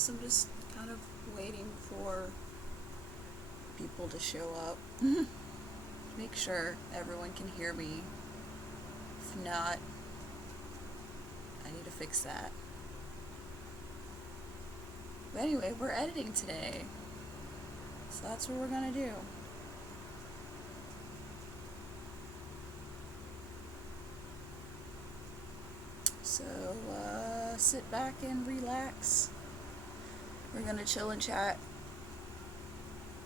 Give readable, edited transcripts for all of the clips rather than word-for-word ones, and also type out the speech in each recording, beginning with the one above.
guess I'm just kind of waiting for people to show up. Make sure everyone can hear me. If not, I need to fix that. But anyway, we're editing today. So that's what we're gonna do. So, sit back and relax. We're gonna chill and chat.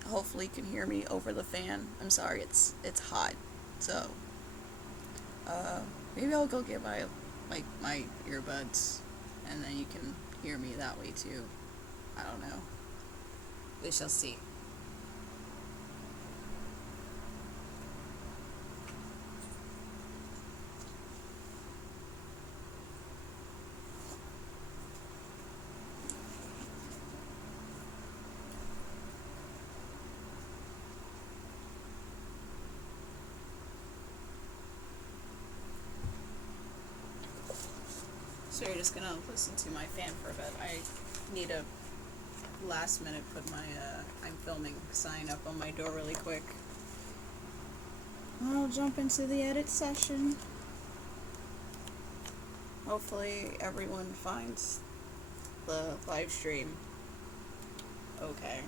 Hopefully you can hear me over the fan. I'm sorry, it's hot. So, maybe I'll go get my earbuds, and then you can hear me that way too. I don't know. We shall see. So you're just gonna listen to my fan for a bit. I need to last minute put my I'm filming sign up on my door really quick. I'll jump into the edit session. Hopefully everyone finds the live stream okay.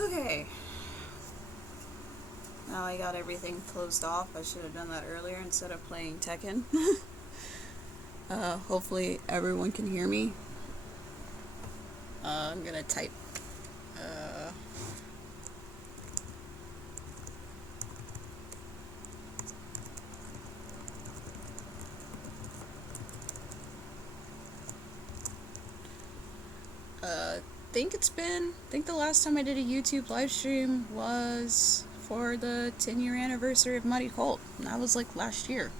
Okay. Now I got everything closed off. I should have done that earlier instead of playing Tekken. Hopefully everyone can hear me. I'm gonna type. I think the last time I did a YouTube live stream was for the 10-year anniversary of Muddy Colt. And that was like last year.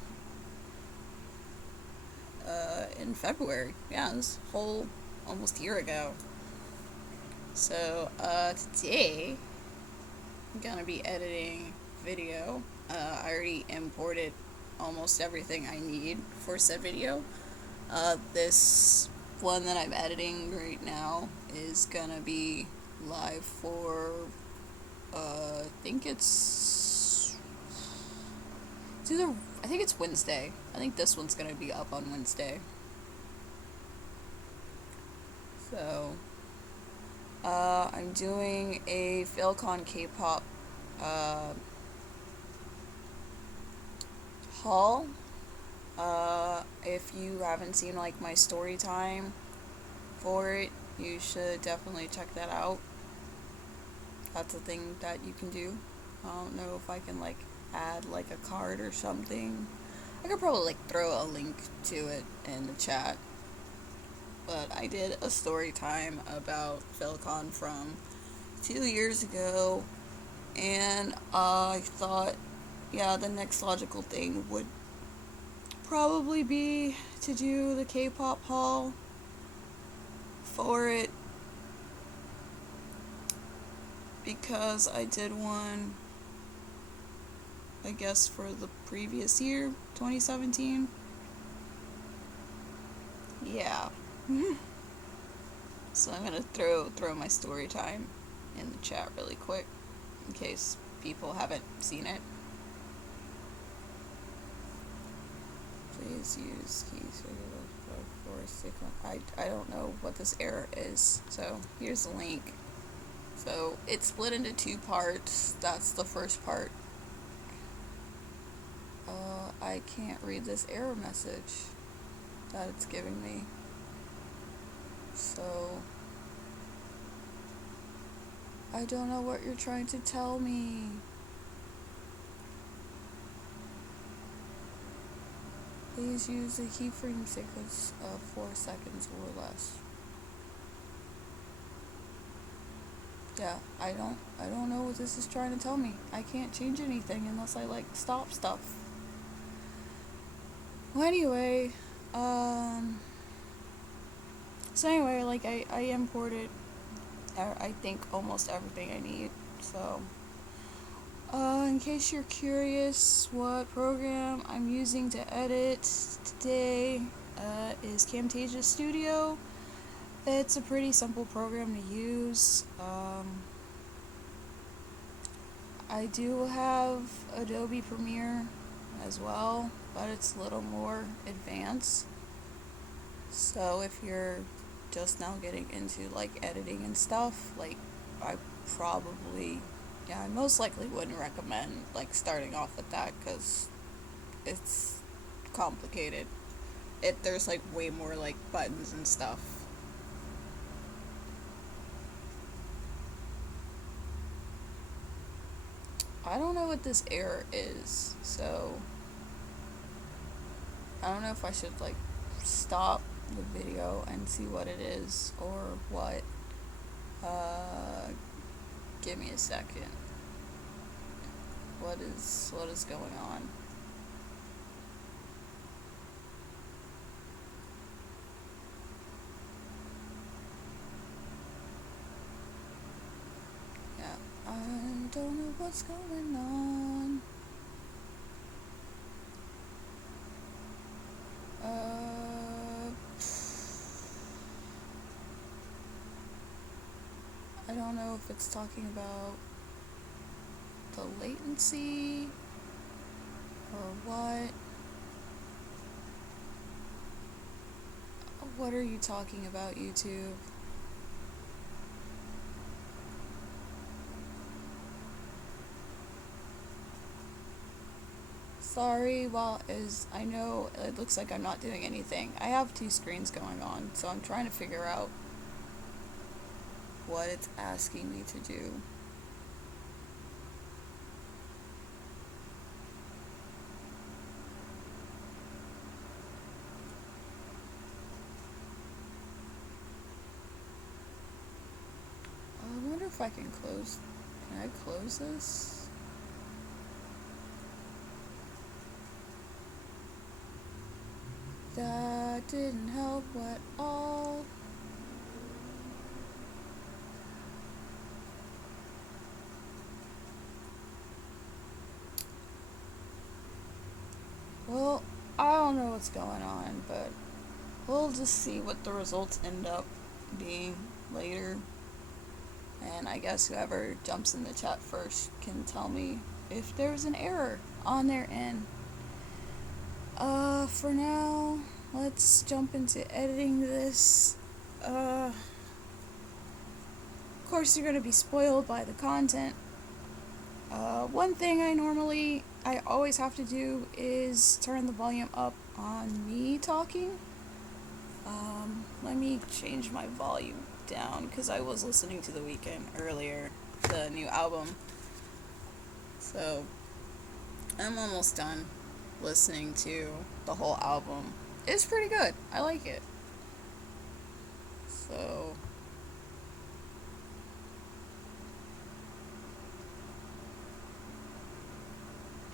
In February. Yeah, this whole almost year ago. So, today I'm gonna be editing video. I already imported almost everything I need for said video. This one that I'm editing right now is gonna be live for I think it's Wednesday. I think this one's gonna be up on Wednesday. So I'm doing a PhilCon K-pop haul. If you haven't seen like my story time for it, you should definitely check that out. That's a thing that you can do. I don't know if I can like add like a card or something. I could probably like throw a link to it in the chat. But I did a story time about PhilCon from 2 years ago, and I thought, yeah, the next logical thing would probably be to do the K-pop haul for it, because I did one, I guess, for the previous year, 2017. Yeah. So I'm gonna throw my story time in the chat really quick, in case people haven't seen it. Please use keys for sequence. I don't know what this error is, so here's the link. So it's split into 2 parts. That's the first part. I can't read this error message that it's giving me. So I don't know what you're trying to tell me. Please use a keyframe sequence of 4 seconds or less. Yeah, I don't know what this is trying to tell me. I can't change anything unless I like stop stuff. Well, anyway, so anyway, like, I imported, I think, almost everything I need, so, in case you're curious what program I'm using to edit today, is Camtasia Studio. It's a pretty simple program to use. I do have Adobe Premiere as well, but it's a little more advanced. So if you're just now getting into like editing and stuff, like I probably, yeah, I most likely wouldn't recommend like starting off with that because it's complicated. There's like way more like buttons and stuff. I don't know what this error is, so I don't know if I should like stop the video and see what it is or what. Give me a second. What is going on? Yeah, I don't know what's going on. I don't know if it's talking about the latency or what. What are you talking about, YouTube? Sorry, well, as I know, it looks like I'm not doing anything. I have two screens going on, so I'm trying to figure out what it's asking me to do. I wonder if I can close. Can I close this? That didn't help at all. Well, I don't know what's going on, but we'll just see what the results end up being later. And I guess whoever jumps in the chat first can tell me if there's an error on their end. For now, let's jump into editing this. Of course, you're gonna be spoiled by the content. One thing I always have to do is turn the volume up on me talking. Let me change my volume down because I was listening to The Weeknd earlier, the new album. So, I'm almost done listening to the whole album. It's pretty good. I like it. So,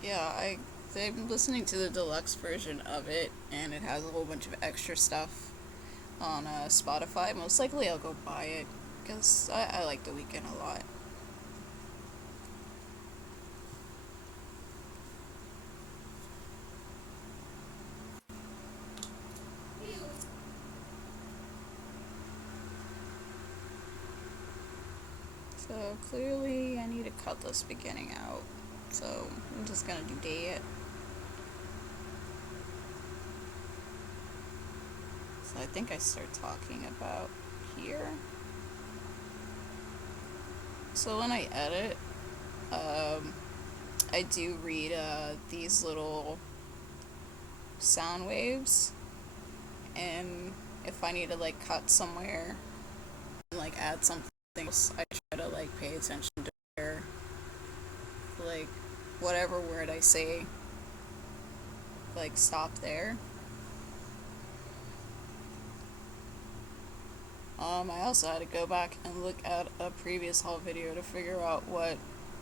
yeah, I'm listening to the deluxe version of it, and it has a whole bunch of extra stuff on Spotify. Most likely I'll go buy it because I like The Weeknd a lot. So clearly I need to cut this beginning out. So I'm just gonna do that. So I think I start talking about here. So when I edit, I do read these little sound waves, and if I need to like cut somewhere and like add something else, I try to like pay attention to where like whatever word I say, like stop there. I also had to go back and look at a previous haul video to figure out what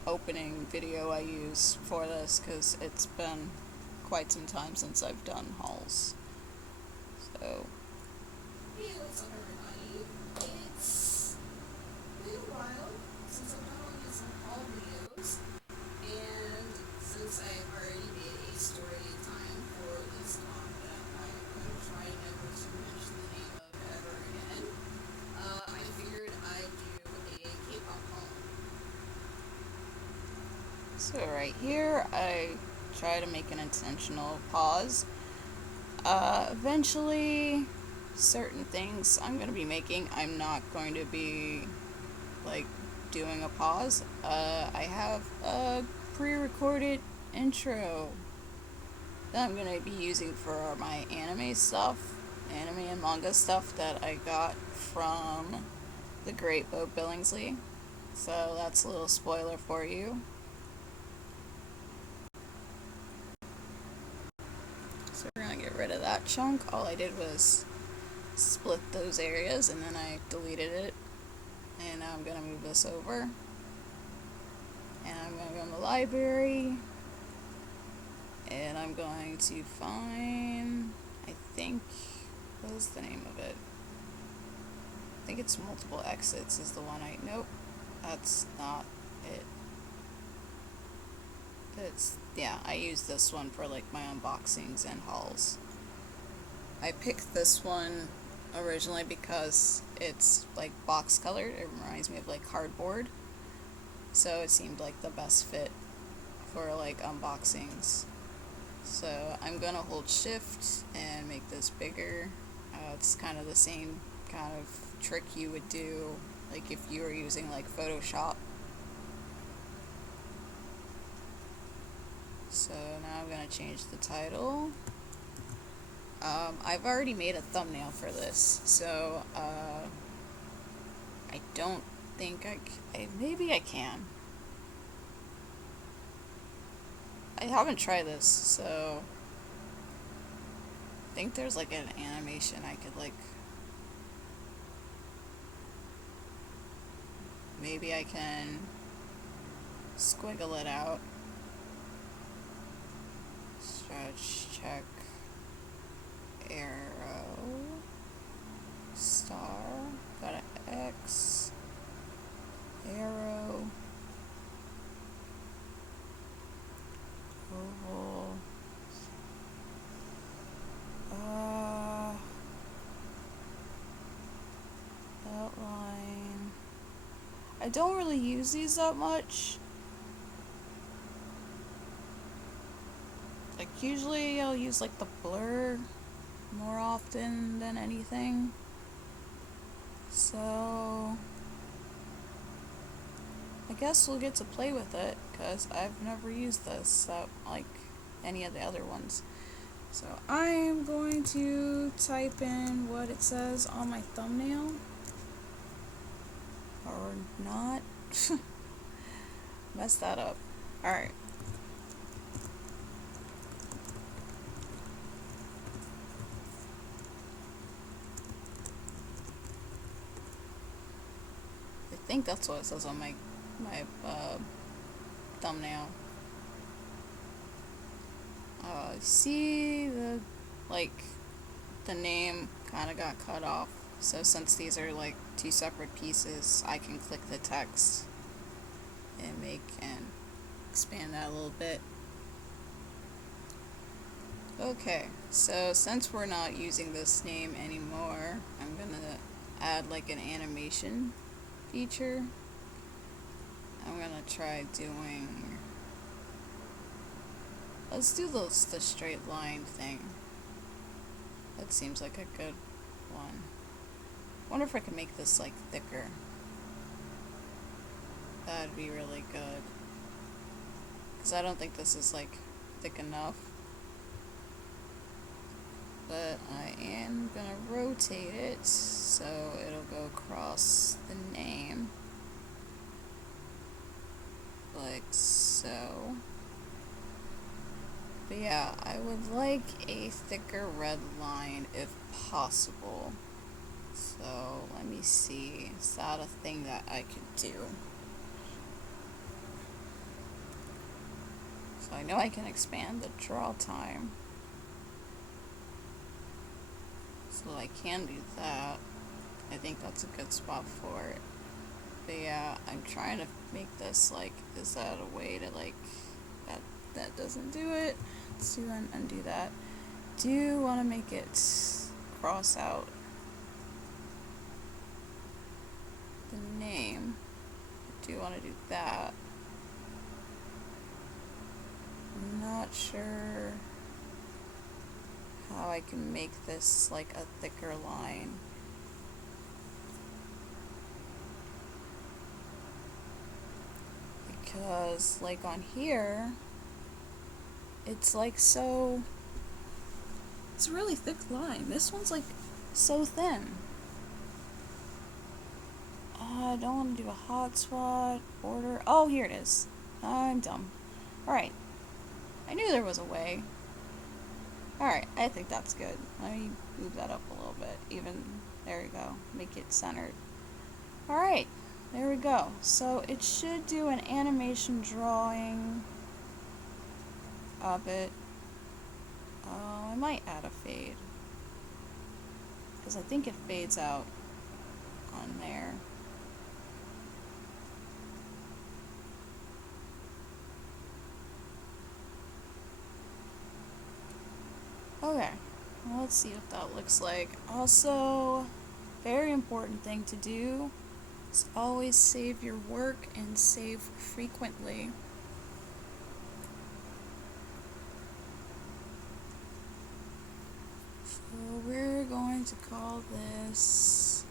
opening video I use for this because it's been quite some time since I've done hauls. So. Hey, what's up, everybody? It's been a while since I've done one of these haul videos, and since I've already made a story time for this song that I'm going to try never to mention the name of ever again, I figured I'd do a K-pop haul. So right here, I try to make an intentional pause. Eventually, certain things I'm going to be making, I'm not going to be, like, doing a pause. I have a pre-recorded intro that I'm going to be using for my anime stuff, anime and manga stuff that I got from the great Bo Billingsley. So that's a little spoiler for you. So we're gonna get rid of that chunk. All I did was split those areas and then I deleted it. And now I'm gonna move this over. And I'm gonna go in the library. And I'm going to find, I think, what is the name of it? I think it's Multiple Exits is the one nope, that's not it. Yeah, I use this one for like my unboxings and hauls. I picked this one originally because it's like box colored. It reminds me of like cardboard. So it seemed like the best fit for like unboxings. So I'm gonna hold shift and make this bigger. It's kind of the same kind of trick you would do like if you were using like Photoshop. So now I'm gonna change the title. I've already made a thumbnail for this, so I don't think maybe I can. I haven't tried this, so I think there's like an animation I could like, maybe I can squiggle it out. Stretch, check, arrow, star, got an X, arrow, oval, outline. I don't really use these that much. Like usually I'll use like the blur more often than anything. So I guess we'll get to play with it because I've never used this like any of the other ones. So I'm going to type in what it says on my thumbnail. Or not. Mess that up. Alright. I think that's what it says on my thumbnail. See the name kind of got cut off. So since these are like two separate pieces, I can click the text and expand that a little bit. Okay, so since we're not using this name anymore, I'm gonna add like an animation feature. I'm gonna try doing, let's do the straight line thing. That seems like a good one. I wonder if I can make this like thicker. That'd be really good. Because I don't think this is like thick enough. But I am gonna rotate it so it'll go across the name. Like so. But yeah, I would like a thicker red line if possible. So let me see, is that a thing that I could do? So So I know I can expand the draw time. So I can do that. I think that's a good spot for it. But yeah, I'm trying to make this like, is that a way to like, that doesn't do it. Let's do undo that. Do want to make it cross out the name. I do want to do that. I'm not sure how I can make this like a thicker line. Because like on here, it's like so, it's a really thick line. This one's like so thin. I don't want to do a hotspot border. Oh, here it is. I'm dumb. Alright. I knew there was a way. Alright, I think that's good. Let me move that up a little bit. Even, there we go. Make it centered. Alright, there we go. So it should do an animation drawing of it. I might add a fade. Because I think it fades out on there. Okay, well, let's see what that looks like. Also, very important thing to do is always save your work and save frequently. So we're going to call this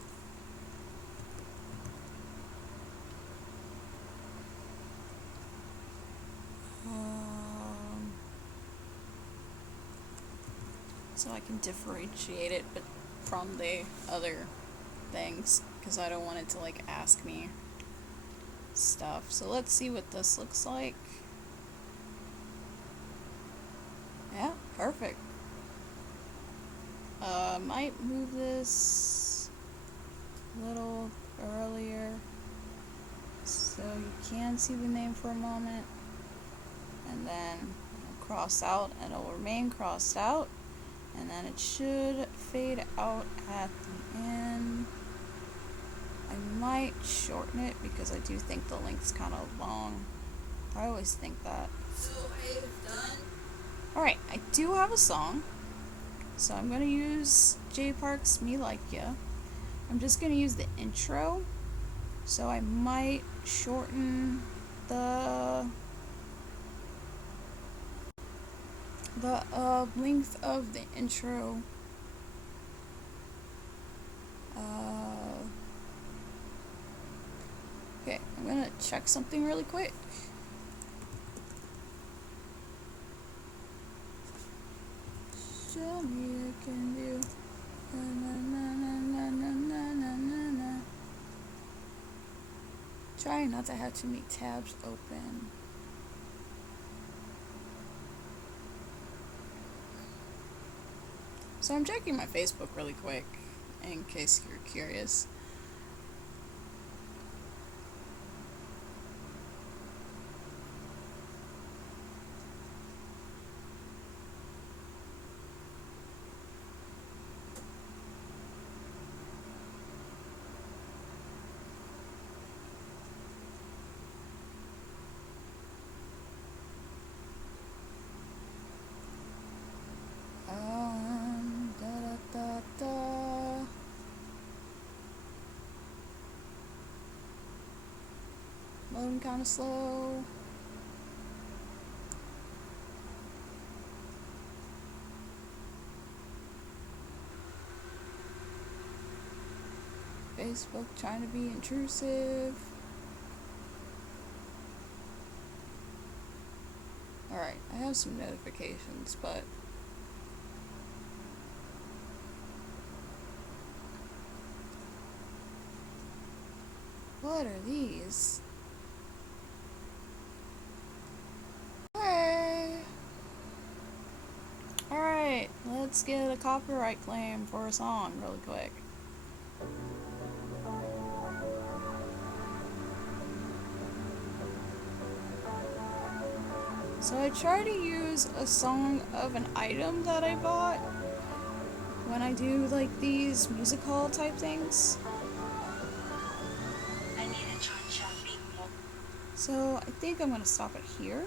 so I can differentiate it but from the other things, because I don't want it to like ask me stuff. So let's see what this looks like. Yeah, perfect. Might move this a little earlier so you can see the name for a moment, and then it'll cross out and it'll remain crossed out, and then it should fade out at the end. I might shorten it because I do think the length's kind of long. I always think that. So I've done. Alright, I do have a song. So I'm going to use Jay Park's Me Like Ya. I'm just going to use the intro. So I might shorten the length of the intro. Okay, I'm going to check something really quick. Show me you can do. Na, na, na, na, na, na, na, na. Trying not to have too many tabs open. So I'm checking my Facebook really quick, in case you're curious. Loading kind of slow. Facebook trying to be intrusive. Alright, I have some notifications, but what are these? Hey! Alright, let's get a copyright claim for a song really quick. So I try to use a song of an item that I bought when I do like these music hall type things. So I think I'm gonna stop it here.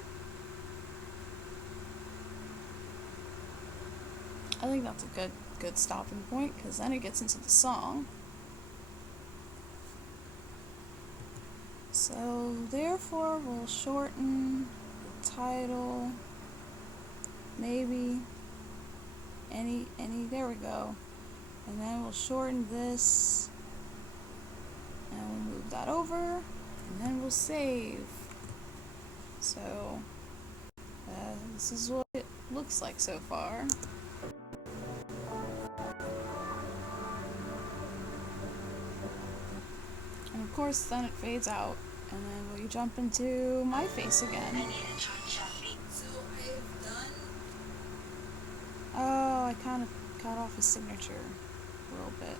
I think that's a good stopping point because then it gets into the song. So therefore we'll shorten the title, maybe any there we go. And then we'll shorten this and we'll move that over and then we'll save. So this is what it looks like so far. And of course then it fades out and then we jump into my face again. So I've done. Oh, I kind of cut off his signature a little bit.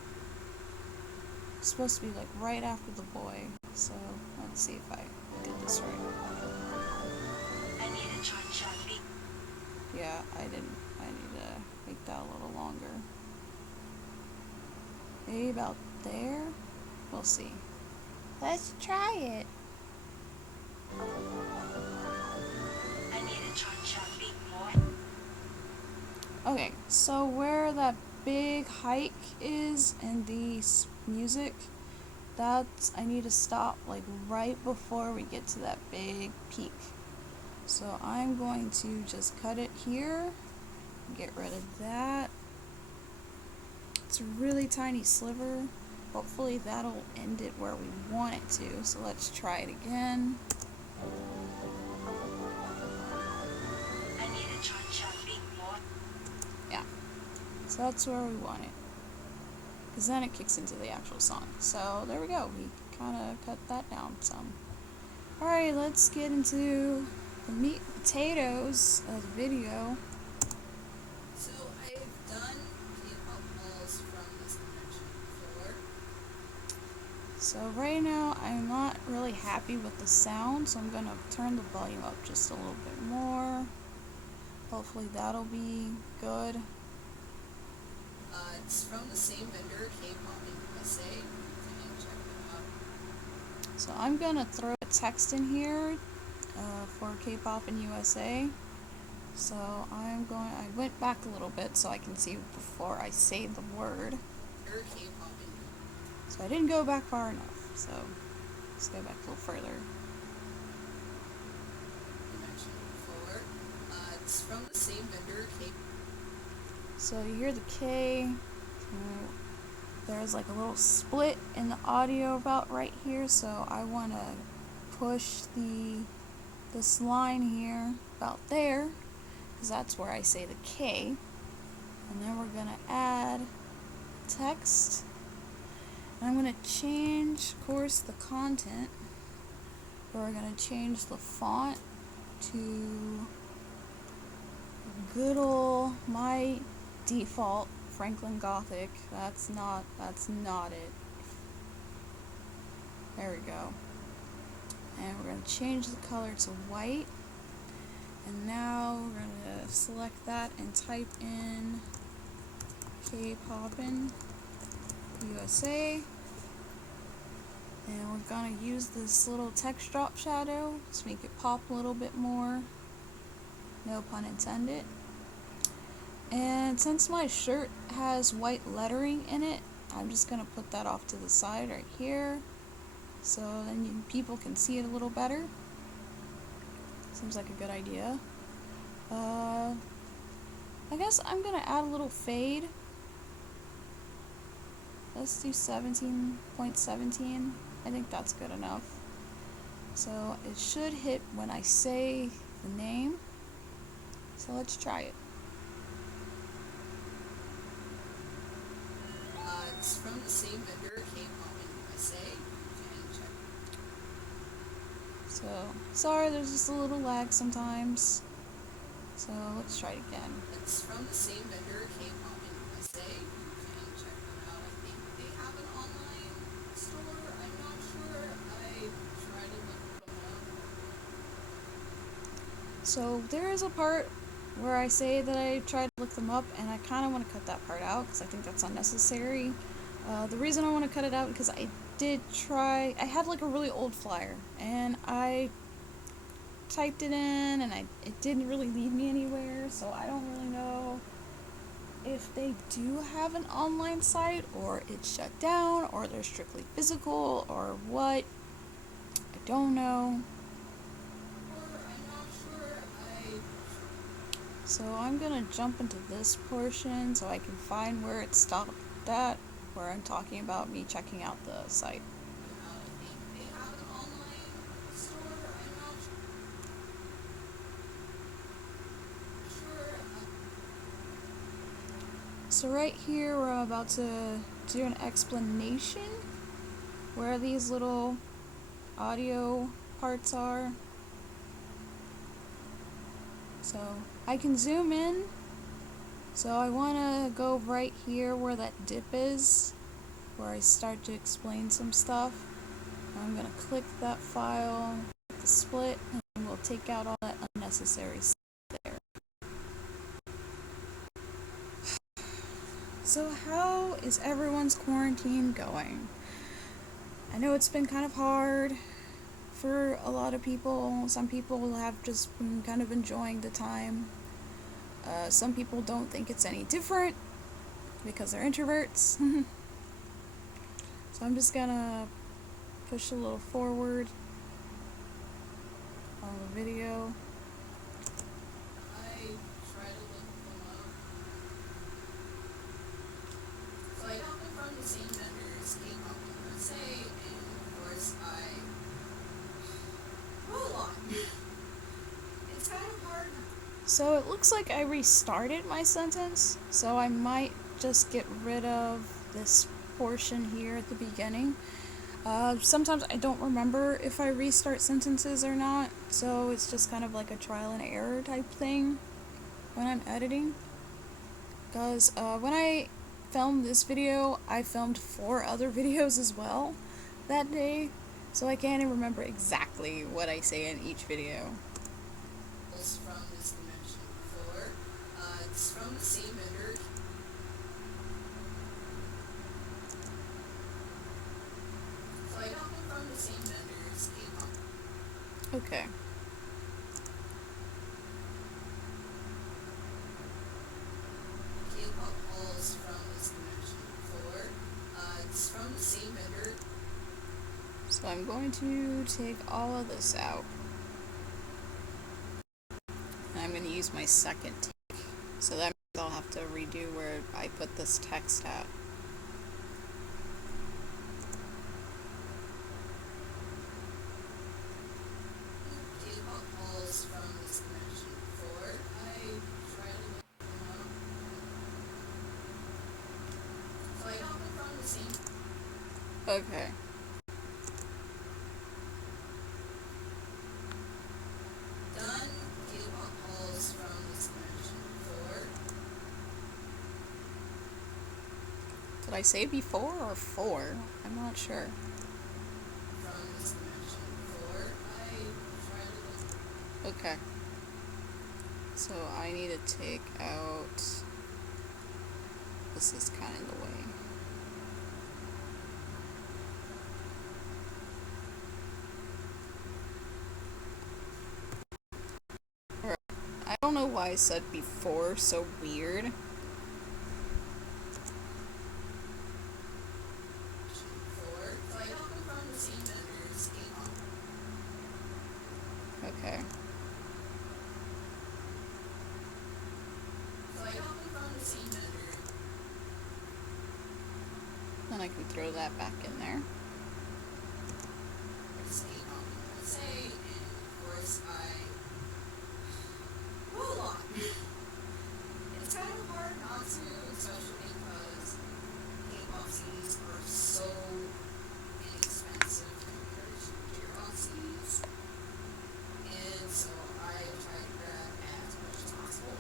It's supposed to be like right after the boy, so let's see if I did this right. Yeah, I didn't. I need to make that a little longer. Maybe about there? We'll see. Let's try it. Okay, so where that big hike is in the music, that's, I need to stop like right before we get to that big peak. So I'm going to just cut it here, get rid of that. It's a really tiny sliver. Hopefully that'll end it where we want it to. So let's try it again. Yeah, so that's where we want it. Because then it kicks into the actual song. So there we go. We kind of cut that down some. Alright, let's get into the meat and potatoes of the video. So I've done K-pop balls from this convention before. So right now I'm not really happy with the sound, so I'm going to turn the volume up just a little bit more. Hopefully that'll be good. It's from the same vendor, K-pop in USA. You can check it out. So I'm going to throw a text in here for K-pop in USA. So I went back a little bit so I can see before I say the word. K-pop in. So I didn't go back far enough, so let's go back a little further. You mentioned before. It's from the same vendor, K. So you hear the K. There's like a little split in the audio about right here, so I want to push this line here about there, because that's where I say the K. And then we're going to add text. And I'm going to change, of course, the content. We're going to change the font to good old my default Franklin Gothic. That's not it. There we go. And we're going to change the color to white. And now we're going to select that and type in K-Poppin' USA. And we're going to use this little text drop shadow to make it pop a little bit more. No pun intended. And since my shirt has white lettering in it, I'm just going to put that off to the side right here. So then people can see it a little better. Seems like a good idea. I guess I'm going to add a little fade. Let's do 17.17. I think that's good enough. So it should hit when I say the name. So let's try it. It's from the same vendor, K-pop in USA. You can check. So, sorry, there's just a little lag sometimes. So let's try it again. It's from the same vendor, K-pop in USA. You can check them out. I think they have an online store. I'm not sure. I tried to look them So there is a part where I say that I tried to look them up, and I kind of want to cut that part out because I think that's unnecessary. The reason I want to cut it out because I did try. I had like a really old flyer, and I typed it in, and it didn't really lead me anywhere. So I don't really know if they do have an online site, or it's shut down, or they're strictly physical, or what. I don't know. So I'm gonna jump into this portion so I can find where it stopped at, where I'm talking about me checking out the site. So right here we're about to do an explanation where these little audio parts are. So I can zoom in. So I want to go right here where that dip is, where I start to explain some stuff. I'm going to click that file, the split, and we'll take out all that unnecessary stuff there. So how is everyone's quarantine going? I know it's been kind of hard for a lot of people. Some people have just been kind of enjoying the time. Some people don't think it's any different because they're introverts. So I'm just gonna push a little forward on the video. I try to look them up. So I got them from the same vendors, K-pop USA, and of course I roll on. It's kind of hard. So it looks like I restarted my sentence, so I might just get rid of this portion here at the beginning. Sometimes I don't remember if I restart sentences or not, so it's just kind of like a trial and error type thing when I'm editing. Because when I filmed this video, I filmed 4 other videos as well that day, so I can't even remember exactly what I say in each video. It's from this dimension before. It's from the same vendor. So I got them from the same vendors, K-pop. Okay. K-pop halls from this dimension before. It's from the same vendor. So I'm going to take all of this out. And I'm going to use my second take. So that means I'll have to redo where I put this text at. K-pop halls from this dimension before. I try to look them up. So I got them from the same. Okay. Done. K-pop halls from this dimension before. Did I say before or 4? I'm not sure. From this dimension before. I try to look. Okay. So I need to take out... This is kind of in the way. Alright. I don't know why I said before so weird. Before. So I got them from the same vendors, K-pop. Okay. So I got them from the same vendor. Then I can throw that back in there. It's K-pop USA, and of course I roll on. It's kind of hard not to, especially because K-pop CDs are so inexpensive compared to J-rock CDs. And so I try to grab as much as possible.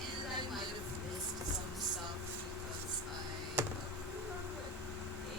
And I might have missed some stuff because I don't remember what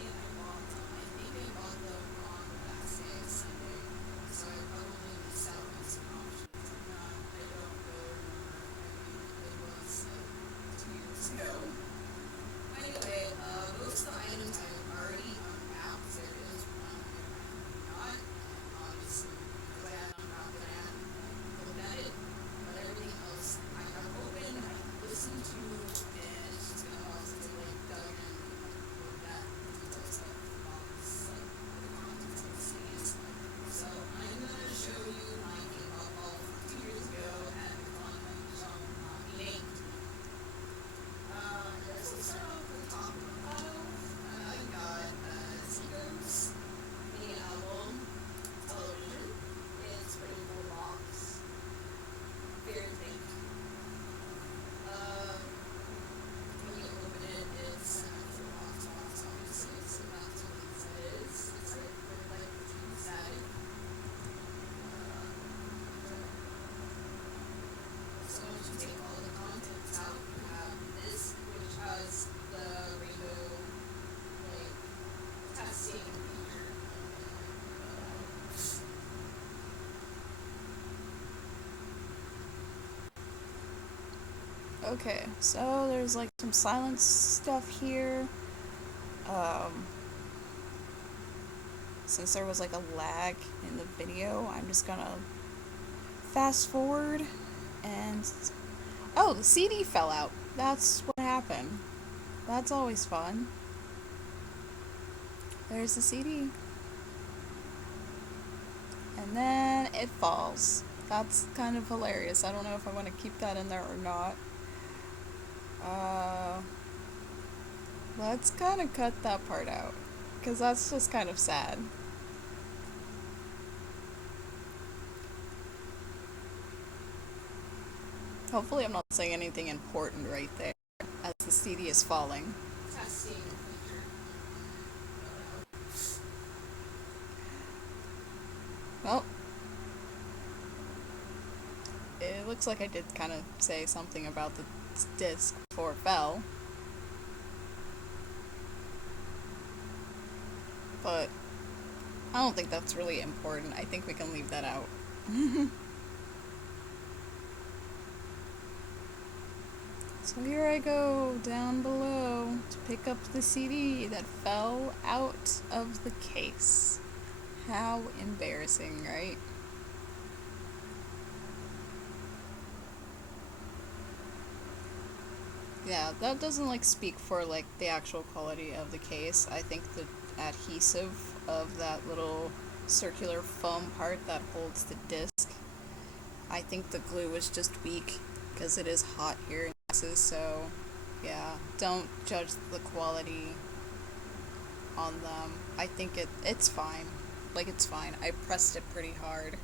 Okay, so there's like some silence stuff here. Since there was like a lag in the video, I'm just gonna fast forward and... Oh, the CD fell out. That's what happened. That's always fun. There's the CD. And then it falls. That's kind of hilarious. I don't know if I want to keep that in there or not. Let's kind of cut that part out, because that's just kind of sad. Hopefully I'm not saying anything important right there, as the CD is falling. Testing feature. Well, it looks like I did kind of say something about the disc before it fell. But I don't think that's really important. I think we can leave that out. So here I go down below to pick up the CD that fell out of the case. How embarrassing, right? Yeah, that doesn't like speak for like the actual quality of the case. I think the adhesive of that little circular foam part that holds the disc, I think the glue was just weak because it is hot here in Texas, so yeah, don't judge the quality on them. I think it's fine. Like, it's fine. I pressed it pretty hard.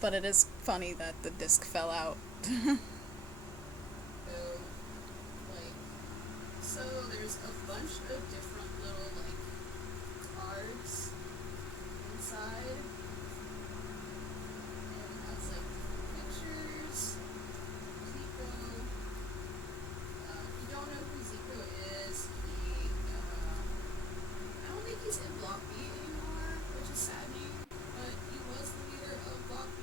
But it is funny that the disc fell out. So there's a bunch of different little like cards inside, and it has like pictures, Zico. If you don't know who Zico is, I don't think he's in Block B anymore, which is saddening, but he was the leader of Block B.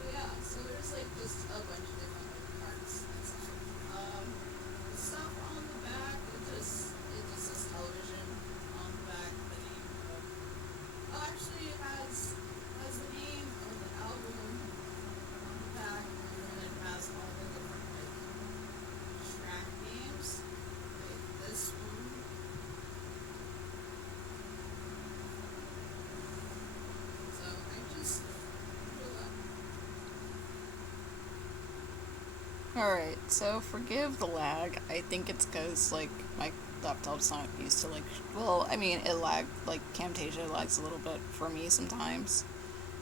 But yeah, so there's like just a bunch of different like cards inside. Stuff on the back, it just says television on the back, the name of, actually it has the name of the album on the back, and then it has all the different like track names, like this one. So I just pull up. Alright, so forgive the lag. I think it's because, like, my laptop's not used to, like, well, I mean, it lagged, like, Camtasia lags a little bit for me sometimes.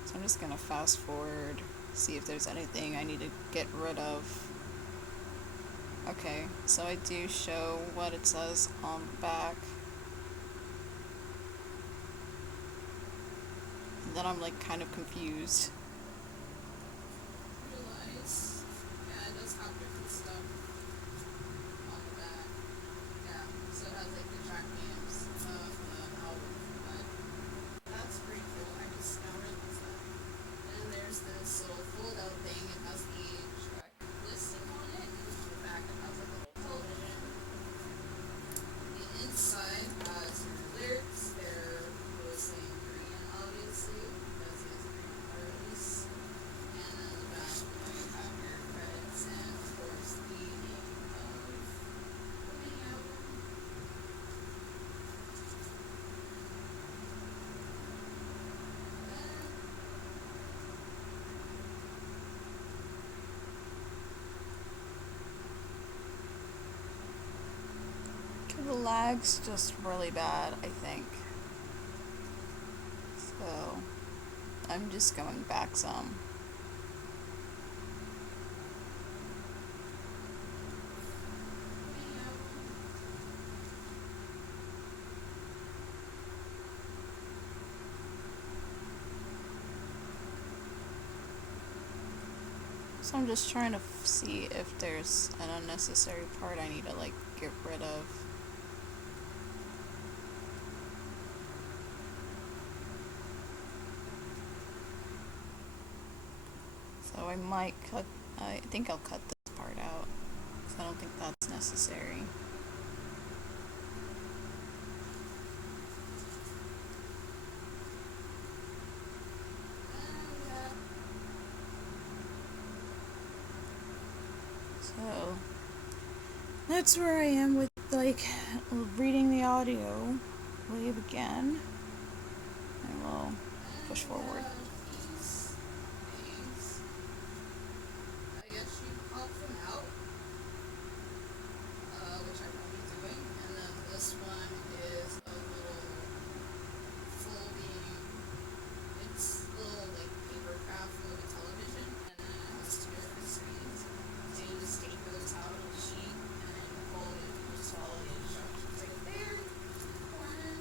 So I'm just gonna fast forward, see if there's anything I need to get rid of. Okay, so I do show what it says on the back. And then I'm, like, kind of confused. Realize, yeah, it does have different stuff on the back. Yeah, so it has like the track names of the album, but that's pretty cool. I just now realized that. And there's this little fold out thing. It has the track listing on it, and on the back it has like a little television. The inside has your lyrics. They're mostly in Korean, obviously, because he is a Korean artist. And then the back, you have your credits and, of course, the name of the mini album. Okay, the lag's just really bad, I think. So, I'm just going back some. Mini album. So I'm just trying to see if there's an unnecessary part I need to, like, get rid of. So I might cut, I think I'll cut this part out. think that's necessary. So that's where I am with like reading the audio wave again, and we'll push forward. These things, I guess you pop them out, which I won't be doing, and then this one is a little folding, it's a little like paper craft of a television, and then it has two different screens, so you just take those out of the sheet, and then you fold it, you just follow the instructions right there, one,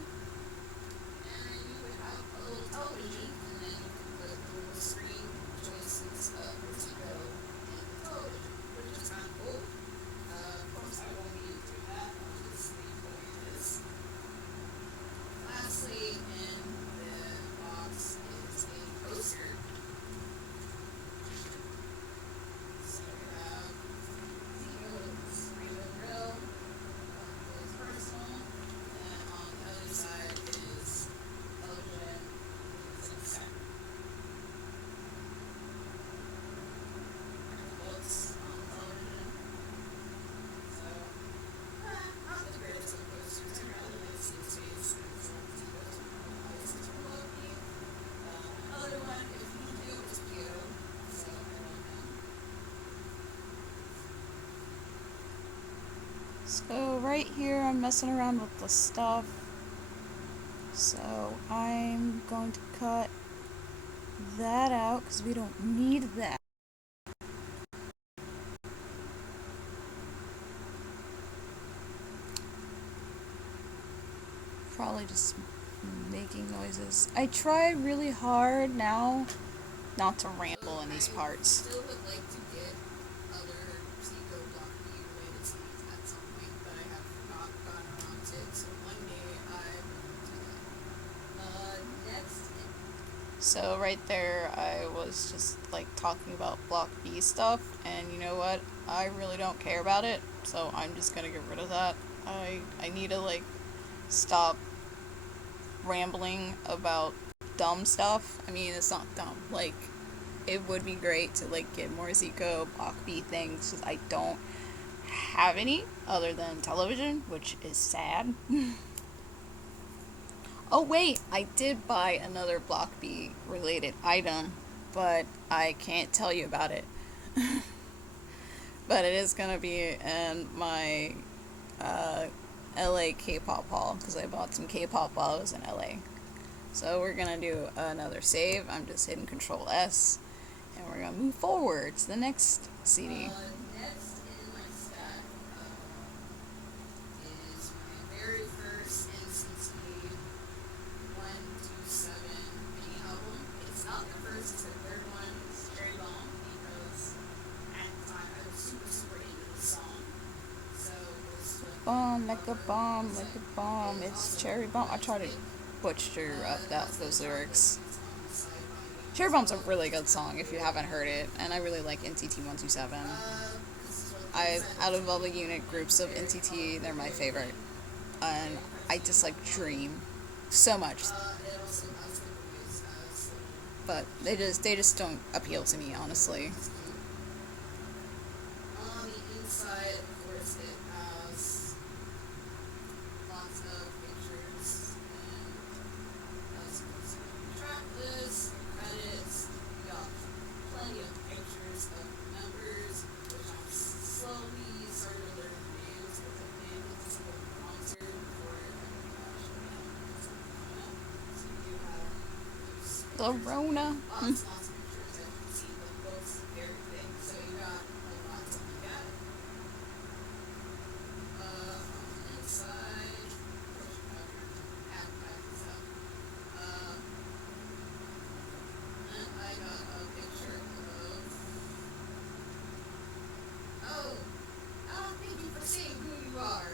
and then you would have a little television, and then you can put the little screen joysticks of the Tico in the television, which is kind of cool. Of course, I won't be doing that. I'll just leave what it is. Lastly, in the box is a poster. So we have Tico's Rainbow Grill, Blackboard's personal, and on the other side is television, music center. Books on television. So, not the greatest of posters. I rather like see space and some Tico's always to love me. Another one, if you do, is Pio. So I love him. So right here I'm messing around with the stuff. So I'm going to cut that out because we don't need that. Probably just making noises. I try really hard now not to ramble in these parts. Still would like to get other Tico Block B related CDs at some point, but I have not gotten around to it. So one day I will do that. Next, So right there I was just like talking about Block B stuff, and you know what? I really don't care about it, so I'm just gonna get rid of that. I need to like stop rambling about dumb stuff. I mean, it's not dumb. Like, it would be great to like get more Zico Block B things, because I don't have any other than television, which is sad. Oh wait, I did buy another Block B related item, but I can't tell you about it. But it is gonna be in my LA K-pop haul, because I bought some K-pop while I was in LA. So we're gonna do another save. I'm just hitting Control S, and we're gonna move forward to the next CD. next in my stack is my very first NCT 127 mini album. It's not the first, it's the third one. It's Cherry Bomb, because at the time I was super into the song. So this was Bomb, like a bomb, like a bomb. It's Cherry Bomb. I try to butcher up those lyrics. Cherry Bomb's a really good song if you haven't heard it, and I really like NCT 127. Out of all the unit groups of NCT, they're my favorite, and I just like Dream so much. But they just don't appeal to me, honestly. on the inside, of course, it has lots of pictures and track list, credits. You got plenty of pictures of members, which I'm slowly starting to learn the names because I've been to the concert before it actually so you do have The Rona. lots of pictures that you can see, but both very big. So you got a lot to look at. On the inside, of course, you have your app and stuff. And I got a picture of. Oh, thank you for saying who you are.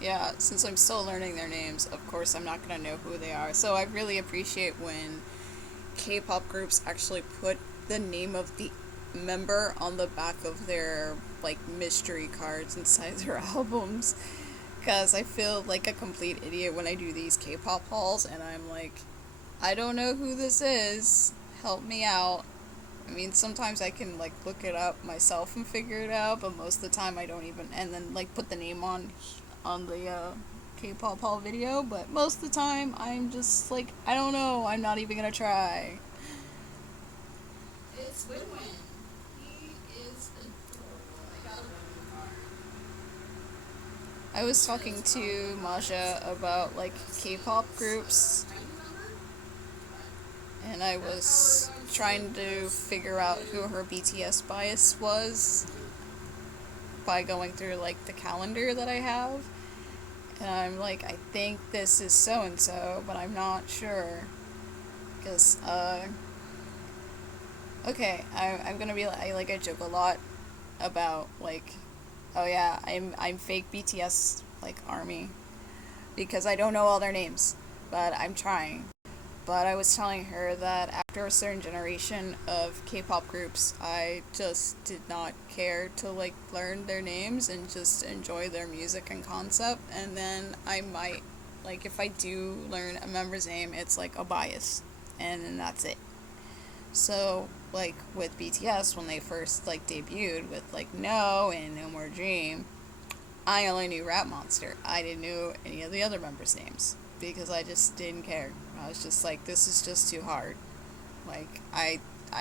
Yeah, since I'm still learning their names, of course I'm not gonna know who they are. So I really appreciate when K-pop groups actually put the name of the member on the back of their like mystery cards inside their albums, because I feel like a complete idiot when I do these K-pop hauls and I'm like, I don't know who this is, help me out. I mean, sometimes I can like look it up myself and figure it out, but most of the time I don't even, and then like put the name on the K-pop haul video, but most of the time I'm just like, I don't know, I'm not even gonna try. It's win-win. He is adorable. I got a win card. I was talking to Maja about like K-pop groups, Tiny number? and I was trying to figure out who her BTS bias was by going through like the calendar that I have. And I'm like, I think this is so and so, but I'm not sure. Because, okay, I'm gonna be I joke a lot about, like, oh yeah, I'm fake BTS, like, army. Because I don't know all their names, but I'm trying. But I was telling her that after a certain generation of K-pop groups, I just did not care to like learn their names and just enjoy their music and concept. And then I might, like, if I do learn a member's name, it's like a bias, and then that's it. So like with BTS, when they first like debuted with like No and No More Dream, I only knew Rap Monster. I didn't know any of the other members' names because I just didn't care. I was just like, this is just too hard. Like I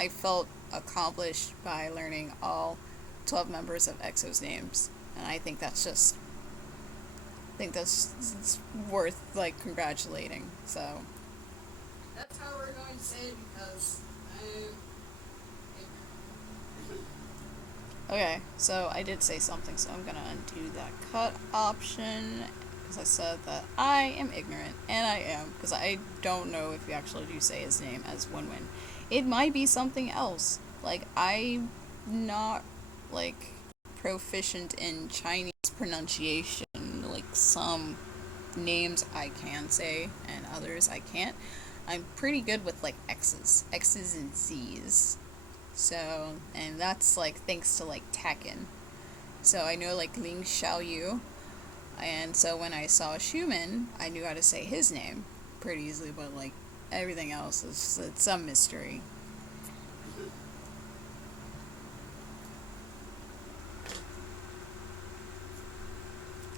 felt accomplished by learning all 12 members of EXO's names, and I think that's it's worth like congratulating. So That's how we're going to say it because okay, so I did say something, so I'm gonna undo that cut option because I said that I am ignorant, and I am, because I don't know if you actually do say his name as Win-Win. It might be something else. Like, I'm not, like, proficient in Chinese pronunciation. Like, some names I can say, and others I can't. I'm pretty good with, like, X's and Z's. So, and that's like thanks to like Tekken. So I know like Ling Xiaoyu, and so when I saw Schumann, I knew how to say his name pretty easily, but like everything else is it's some mystery.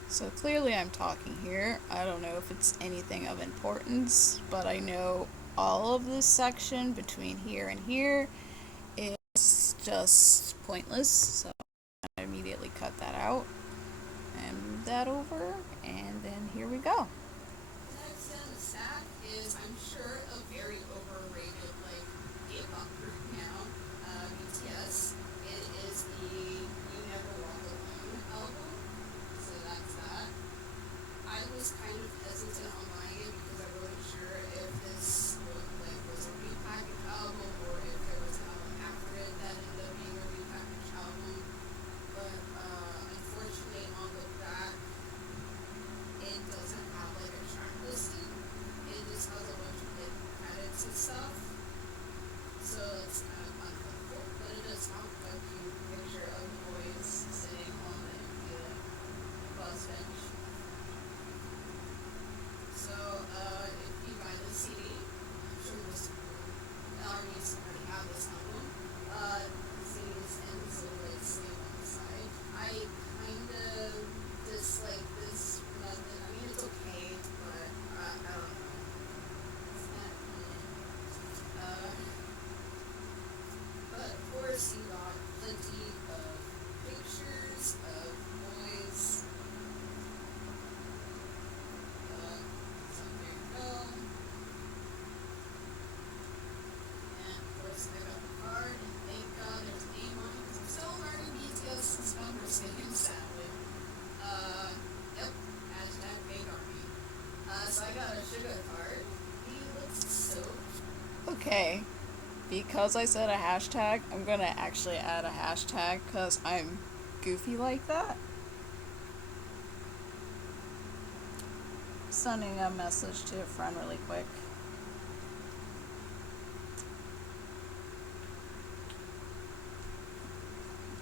So clearly I'm talking here. I don't know if it's anything of importance, but I know all of this section between here and here is just pointless. So I immediately cut that out and move that over, and then here we go. next in the stack is, I'm sure, a very overrated like K-pop group now, BTS. It is the You Never Walk Alone album, so that's that. I was kind of hesitant on buying it because I wasn't sure if this was a repackaged album or if there was an album after it that ended up being a repackaged album. But unfortunately, on the back, it doesn't have like a track listing. It just has a bunch of like credits and stuff. So it's kind of unhelpful. But it does have a cute picture of boys sitting on an empty bus bench. So if you buy the CD, I'm sure most armies already have this album. The CD is in this little like sleeve on the side. I kind of dislike this method. I mean, it's okay, but I don't know. It's not but of course, you got plenty of pictures of boys. So there you go. And of course, I got the card, and thank God there's a name on it because I'm still learning BTS's numbers names, sadly. Yep, hashtag fake army. So I got a sugar card. He looks so. Okay, because I said a hashtag, I'm gonna actually add a hashtag because I'm goofy like that. Sending a message to a friend really quick.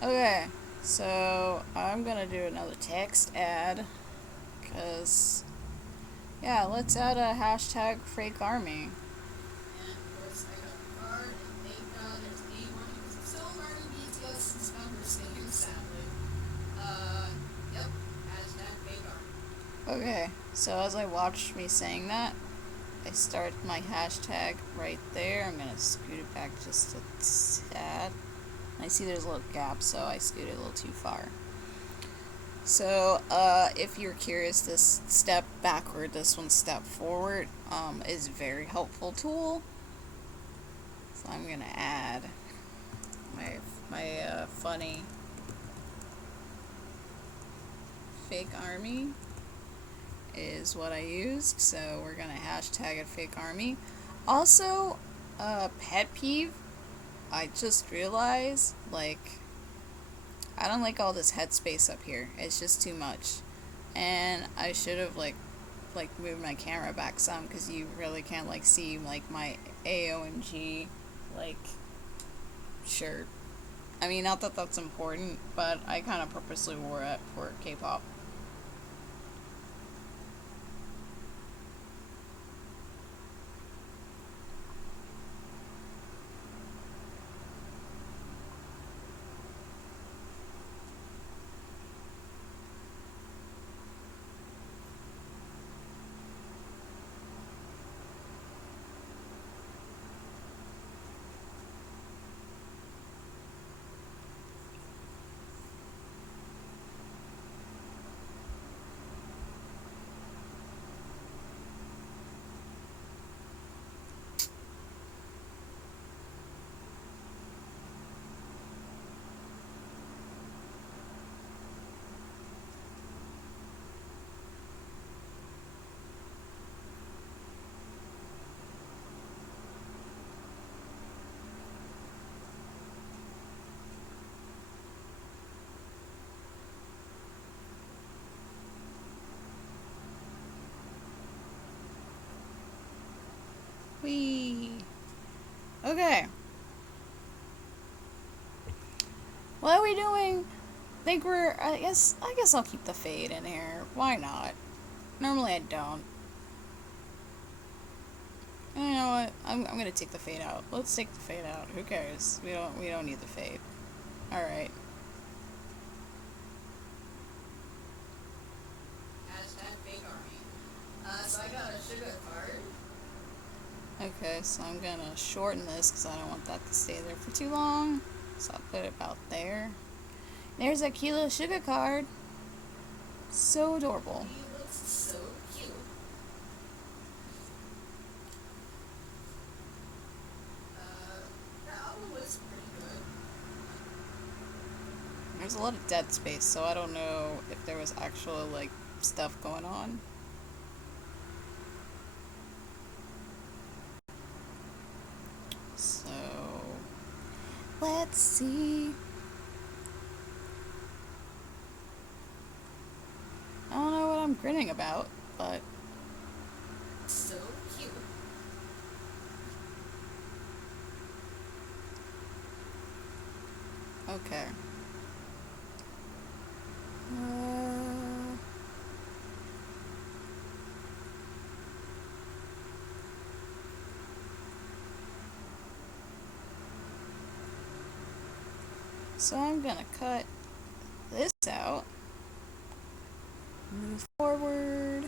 Okay, so I'm gonna do another text ad, because, yeah, let's add a hashtag fake army. And of course, I got the card, and thank God there's anyone because I'm still learning BTS's members' names, sadly. Yep, hashtag fake army. Okay, so as I watch me saying that, I start my hashtag right there. I'm gonna scoot it back just a tad. I see there's a little gap, so I scooted a little too far. So, if you're curious, this step backward, this one step forward, is a very helpful tool. So I'm gonna add my funny fake army is what I used. So we're gonna hashtag it fake army. Also, pet peeve. I just realized, like, I don't like all this headspace up here. It's just too much. And I should have, like moved my camera back some, because you really can't, like, see, like, my AOMG, like, shirt. I mean, not that that's important, but I kind of purposely wore it for K-pop. Whee! Okay. What are we doing? I guess I'll keep the fade in here. Why not? Normally I don't. You know what? I'm gonna take the fade out. Let's take the fade out. Who cares? We don't need the fade. Alright. Hashtag fake army. So I got a sugar card. Okay, so I'm gonna shorten this because I don't want that to stay there for too long. So I'll put it about there. There's a cute little sugar card. So adorable. He looks so cute. The album was pretty good. There's a lot of dead space, so I don't know if there was actual, like, stuff going on. So, let's see. I don't know what I'm grinning about, but So cute. okay. So I'm gonna cut this out. Move forward.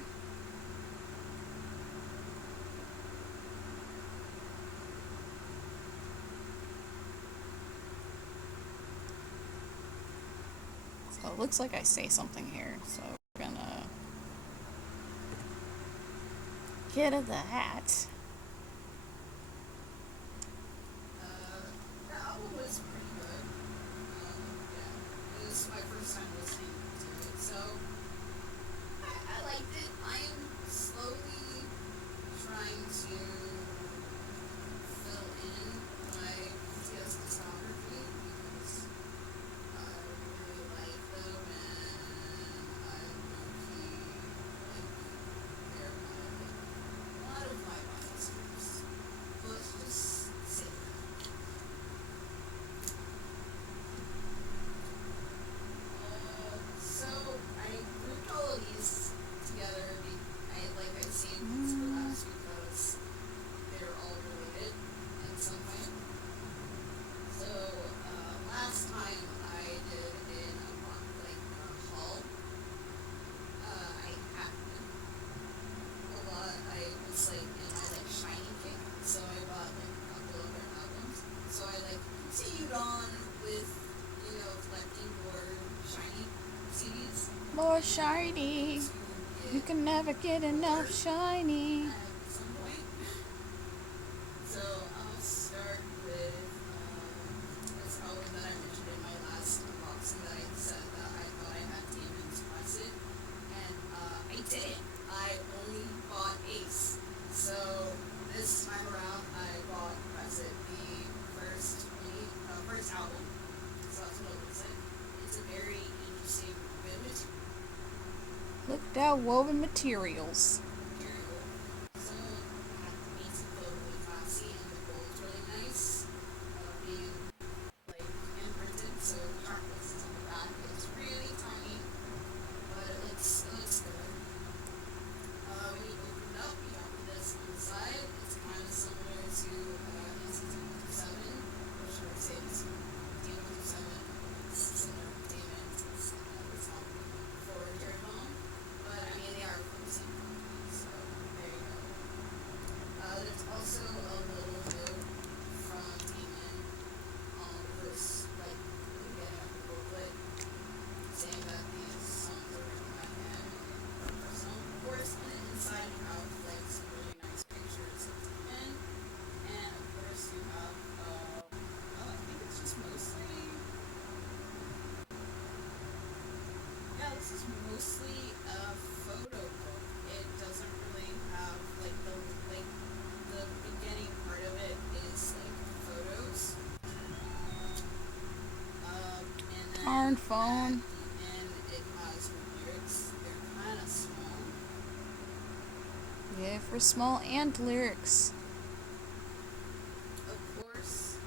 So it looks like I say something here, so we're gonna get at the hat. The album was pretty good. Yeah, it was my first time listening to it, so I liked it. I am slowly trying to fill in my BTS discography because I really like them and I'm low-key, like, they're kind of like one of my biases. you're shiny. You can never get enough shiny. at some point. So I'll start with this album that I mentioned in my last unboxing that I said that I thought I had demons press it, and I didn't. I only bought Ace. So this time around I bought Press It, the first album. So that's what it looks like. It's a very interesting image. Look at that woven materials. So it makes it feel really classy, and the gold's really nice. Being like imprinted, so the artwork on the back is really tiny, but it looks good. When you open it up, you have this on the side. It's kind of similar to NC-257, or should I say it's DMC-7. It's similar to Demons. It's not for Jerry Bone, but I mean they are from the same company, so there you go. There's also a little note from Demon on the first, like, the beginning of the booklet, saying that these songs are written by him and personal. Of course, on the inside you have like some really nice pictures of Demon, and of course you have, well, I think it's just mostly, yeah, this is mostly a photo book. It doesn't really have like the beginning part of it is like photos. And then Darn phone. at the end it has lyrics. They're kind of small. Yeah, for small and lyrics. Of course,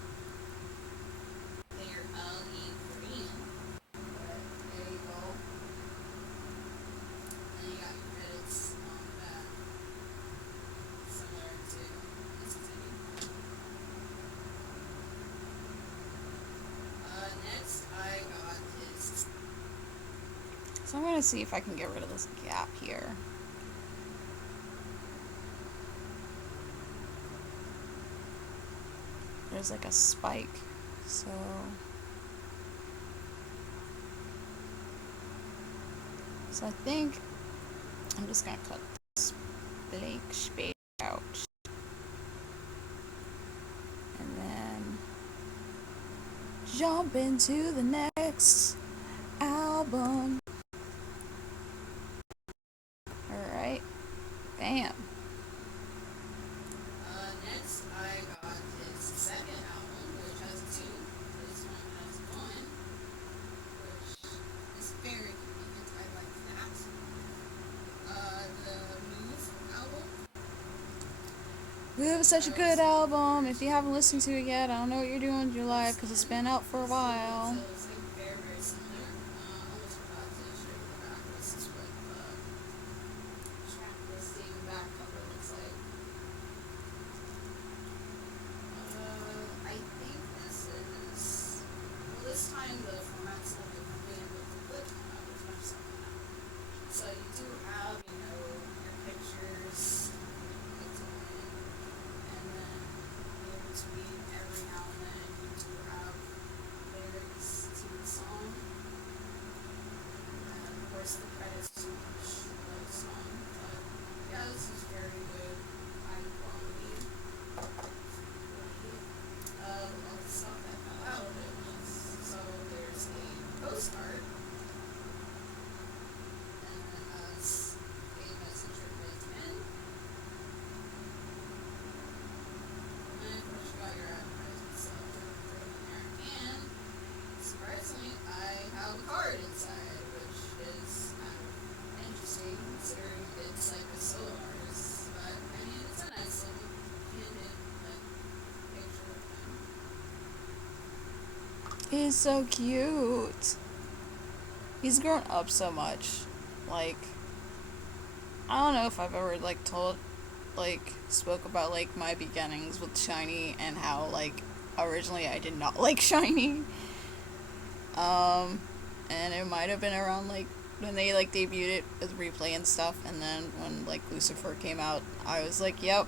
they're LE green. But there you go. And you got your credits on the back, similar to NCT. Next I got is So I'm gonna see if I can get rid of this gap here. There's like a spike, so I think I'm just gonna cut this blank space out, and then jump into the next album. Alright, bam. next I got his second album, which has two. This one has one, which is very convenient. I like that. The Move album. It was such a good album. If you haven't listened to it yet, I don't know what you're doing with your life because it's been out for a while. So it's like very, very similar. Almost forgot to show you the back. This is what the track listing back cover looks like. I think this is, well, this time the format's a little differently, and with the clip there's much something out. So you do have, your pictures, and then in between every now and then you do have lyrics to the song, and of course the credits to each song. But yeah, this is very good, high quality. All the stuff that fell out of it was, so there's a postcard, and then has a message written in. And of course you got your advertisement stuff thrown in there. And surprisingly, I have a card inside, which is kind of interesting considering it's like a solo artist. But I mean, it's a nice little candid like picture of him. He's so cute. He's grown up so much. Like, I don't know if I've ever spoke about like my beginnings with Shiny and how like originally I did not like Shiny. And it might have been around like when they like debuted it with replay and stuff, and then when like Lucifer came out, I was like, yep,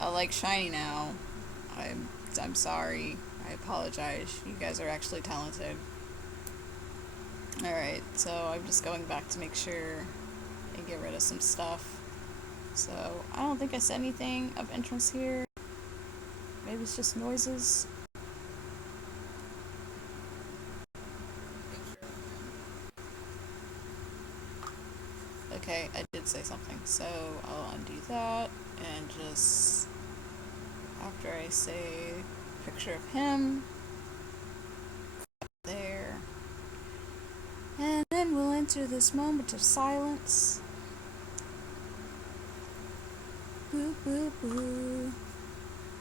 I like Shiny now. I'm sorry. I apologize. You guys are actually talented. Alright, so I'm just going back to make sure and get rid of some stuff. So, I don't think I said anything of interest here. Maybe it's just noises. Picture of him. Okay, I did say something, so I'll undo that and just after I say picture of him there, and then we'll enter this moment of silence. Boo boo boo.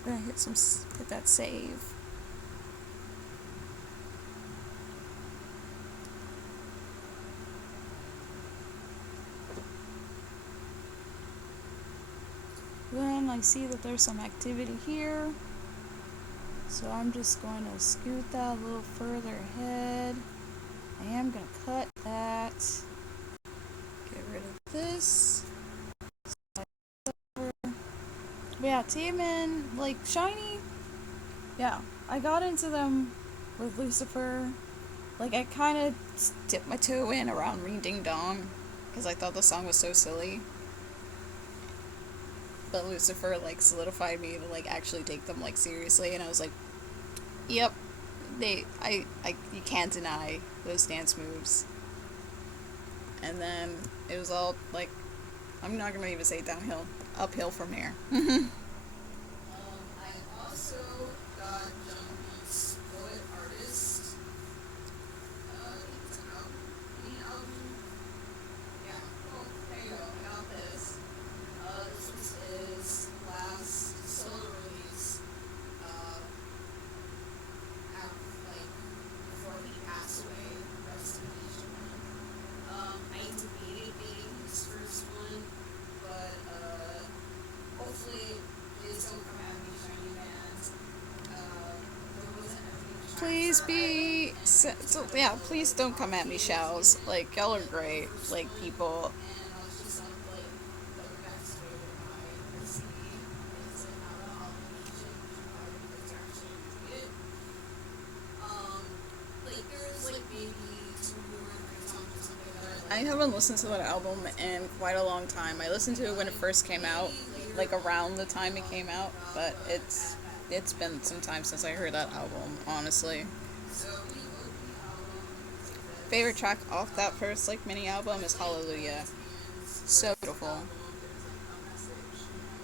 I'm gonna hit that save. Then I see that there's some activity here, so I'm just going to scoot that a little further ahead. I am going to cut that. Get rid of this. But yeah, Taemin, like, Shiny, yeah, I got into them with Lucifer. Like, I kind of dipped my toe in around Ring Ding Dong, because I thought the song was so silly. But Lucifer, like, solidified me to, like, actually take them, like, seriously, and I was like, yep, you can't deny those dance moves. And then it was all, like, I'm not gonna even say downhill, uphill from here. I also got Jungkook's Poet Artist. It's an album. Mini album. Yeah. Oh, there you go. I got this. This was his last solo release. Like before he passed away. Rest in peace, Japan. I debated getting his first one, but hopefully please don't come at me, shiny bands. There wasn't every track Please for it. be. Yeah, please don't come at me, Shells. Like, y'all are great. Like, people. And I was just like the best way to buy a CD is to have an obligation to buy it because you actually enjoy it. Like there's like maybe 2 or 3 songs or something that I I like. haven't listened to that album in quite a long time. I listened to it when it first came out, like around the time it came out, but it's been some time since I heard that album, honestly. So we open the album like Favorite this. track off that first like mini album is It's like Hallelujah. Tian's So first beautiful. album. There's like a message,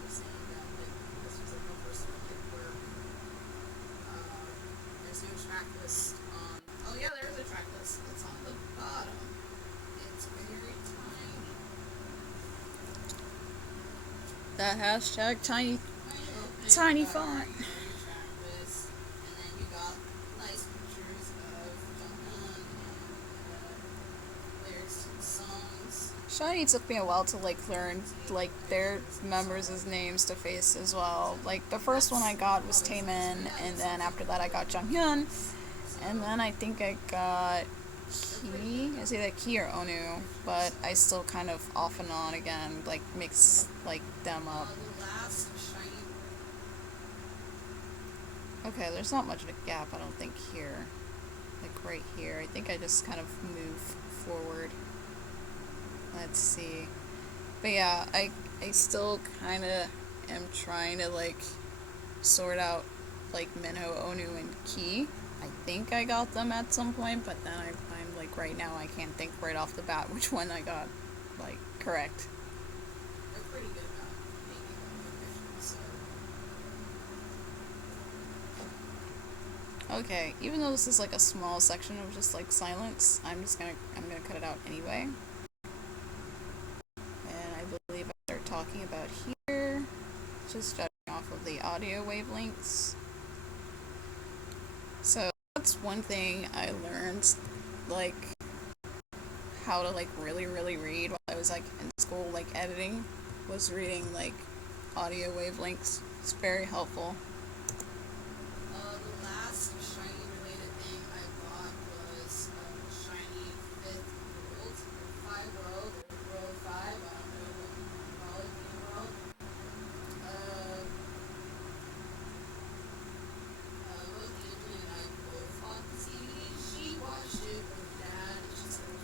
saying that like this was like a personal like work. There's no track list on. Oh yeah, there's a track list. It's on the bottom. It's very tiny. That hashtag tiny When you open it, you tiny got font. your track list, and then you got nice pictures of Jungkook and lyrics to the songs. Shiny took me a while to like learn like their members' names to face as well. Like the first one I got was Taemin, and then after that I got Junghyun, and then I think I got Key. It's either Key or Onu, but I still kind of off and on again, like mix like them up. The last shiny. Okay, there's not much of a gap I don't think here, like right here. I think I just kind of move forward. Let's see. But yeah, I still kind of am trying to like sort out like Minho, Onu, and Key. I think I got them at some point, but then I'm like right now I can't think right off the bat which one I got like correct. They're pretty good about making good pictures. So Okay, even though this is like a small section of just like silence, I'm gonna cut it out anyway. And I believe I start talking about here, just judging off of the audio wavelengths. So that's one thing I learned, like how to like really read while I was like in school, like editing, was reading like audio wavelengths. It's very helpful. the last shiny related thing I bought was shiny fifth world, five world, or world 5. I don't know what you want to call it, game world. Both Angelina and I both bought the CD. She watched it with dad. She said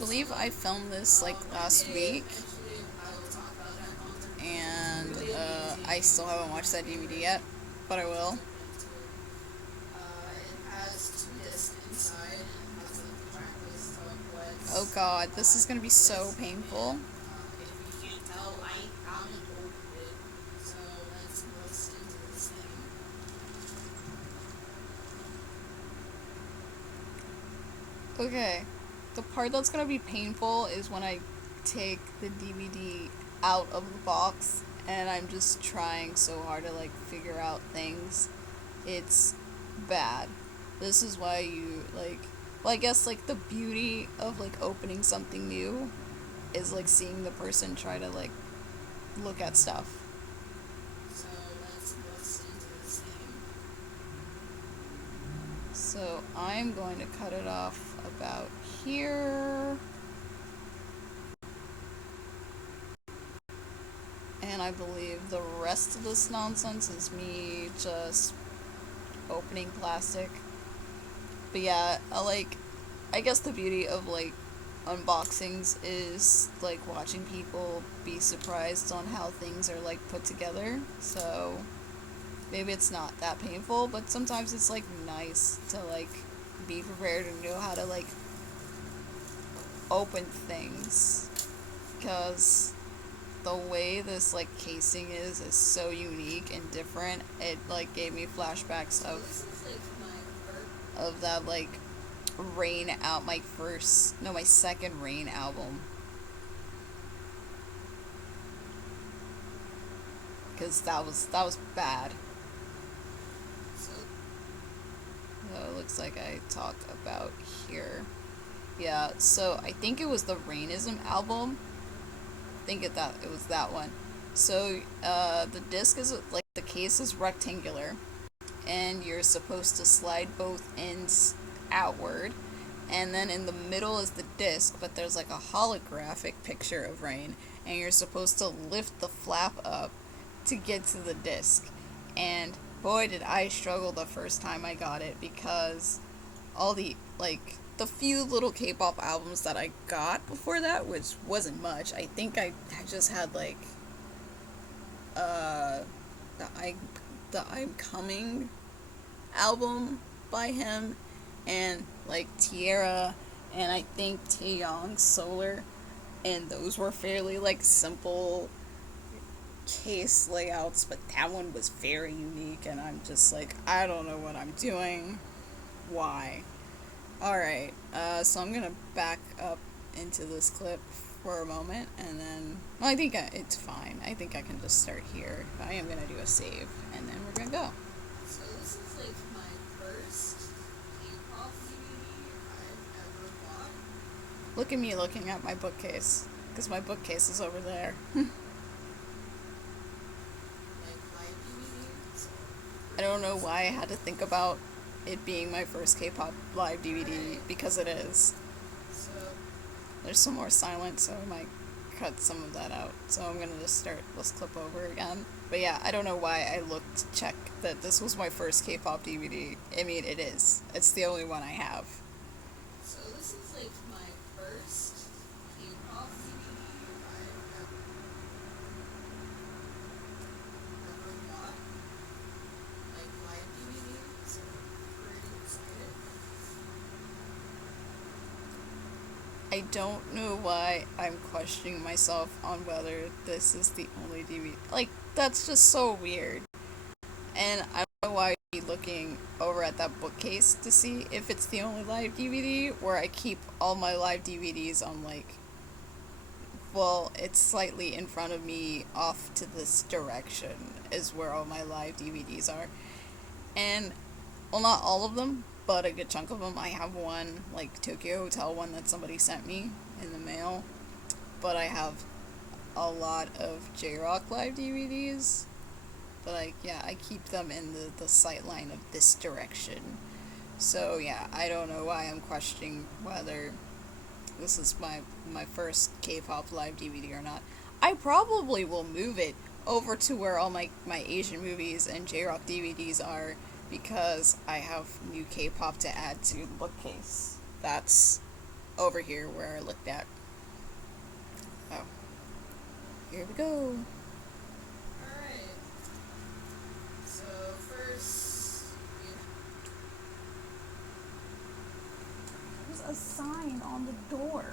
believe I filmed this like last week, Eventually, I will talk about that content. and Really I still haven't watched that DVD yet, but I will. jump into it. It has 2 discs inside and has a track list of Oh what's god, this is on gonna be the so disc. painful. And if you can't tell, I haven't opened it. So let's bust into this thing. Okay, the part that's gonna be painful is when I take the DVD out of the box and I'm just trying so hard to like figure out things. It's bad. This is why you like, well, I guess like the beauty of like opening something new is like seeing the person try to like look at stuff. So let's bust into this thing. So I'm going to cut it off about here. And I believe the rest of this nonsense is me just opening plastic. But yeah, I guess the beauty of like unboxings is like watching people be surprised on how things are like put together. So maybe it's not that painful, but sometimes it's like nice to like be prepared and know how to like open things, because the way this like casing is so unique and different. It like gave me flashbacks So this is like my first. of that like Rain out my second Rain album, because that was bad. So So it looks like I talk about here. Yeah, so I think it was the Rainism album. I think it was that one. So the disc is like the case is rectangular, and you're supposed to slide both ends outward, and then in the middle is the disc, but there's like a holographic picture of Rain, and you're supposed to lift the flap up to get to the disc. And boy, did I struggle the first time I got it, because all the like the few little K-pop albums that I got before that, which wasn't much. I think I just had like uh the I the I'm Coming album by him, and like Tierra, and I think Taeyong's Solar, and those were fairly like simple case layouts, but that one was very unique, and I'm just like, I don't know what I'm doing. Why? Alright, so I'm gonna back up into this clip for a moment, and then, well, it's fine. I think I can just start here. I am gonna do a save, and then we're gonna go. So this is like my first K-pop DVD I've ever bought. Look at me looking at my bookcase, because my bookcase is over there. Like live DVDs. I don't know why I had to think about it being my first K-pop live DVD, because it is. So There's some more silence, so I might cut some of that out. So I'm gonna just start this clip over again. But yeah, I don't know why I looked to check that this was my first K-pop DVD. I mean, it is. It's the only one I have. so this is like my first K-pop DVD I've ever bought. Like live DVD. So pretty excited. I don't know why I'm questioning myself on whether this is the only DVD. Like, that's just so weird. And I don't know why I'd be looking over at that bookcase to see if it's the only live DVD, where I keep all my live DVDs on, like, well, it's slightly in front of me off to this direction is where all my live DVDs are. And, well, not all of them, but a good chunk of them. I have one, like, Tokyo Hotel one that somebody sent me in the mail. But I have a lot of J-Rock live DVDs. But, like, yeah, I keep them in the sight line of this direction. So, yeah, I don't know why I'm questioning whether this is my first K-pop live DVD or not. I probably will move it over to where all my Asian movies and J-Rock DVDs are, because I have new K-pop to add to the bookcase. That's over here where I looked at. Oh, here we go. Alright. So first, There's a sign on the door.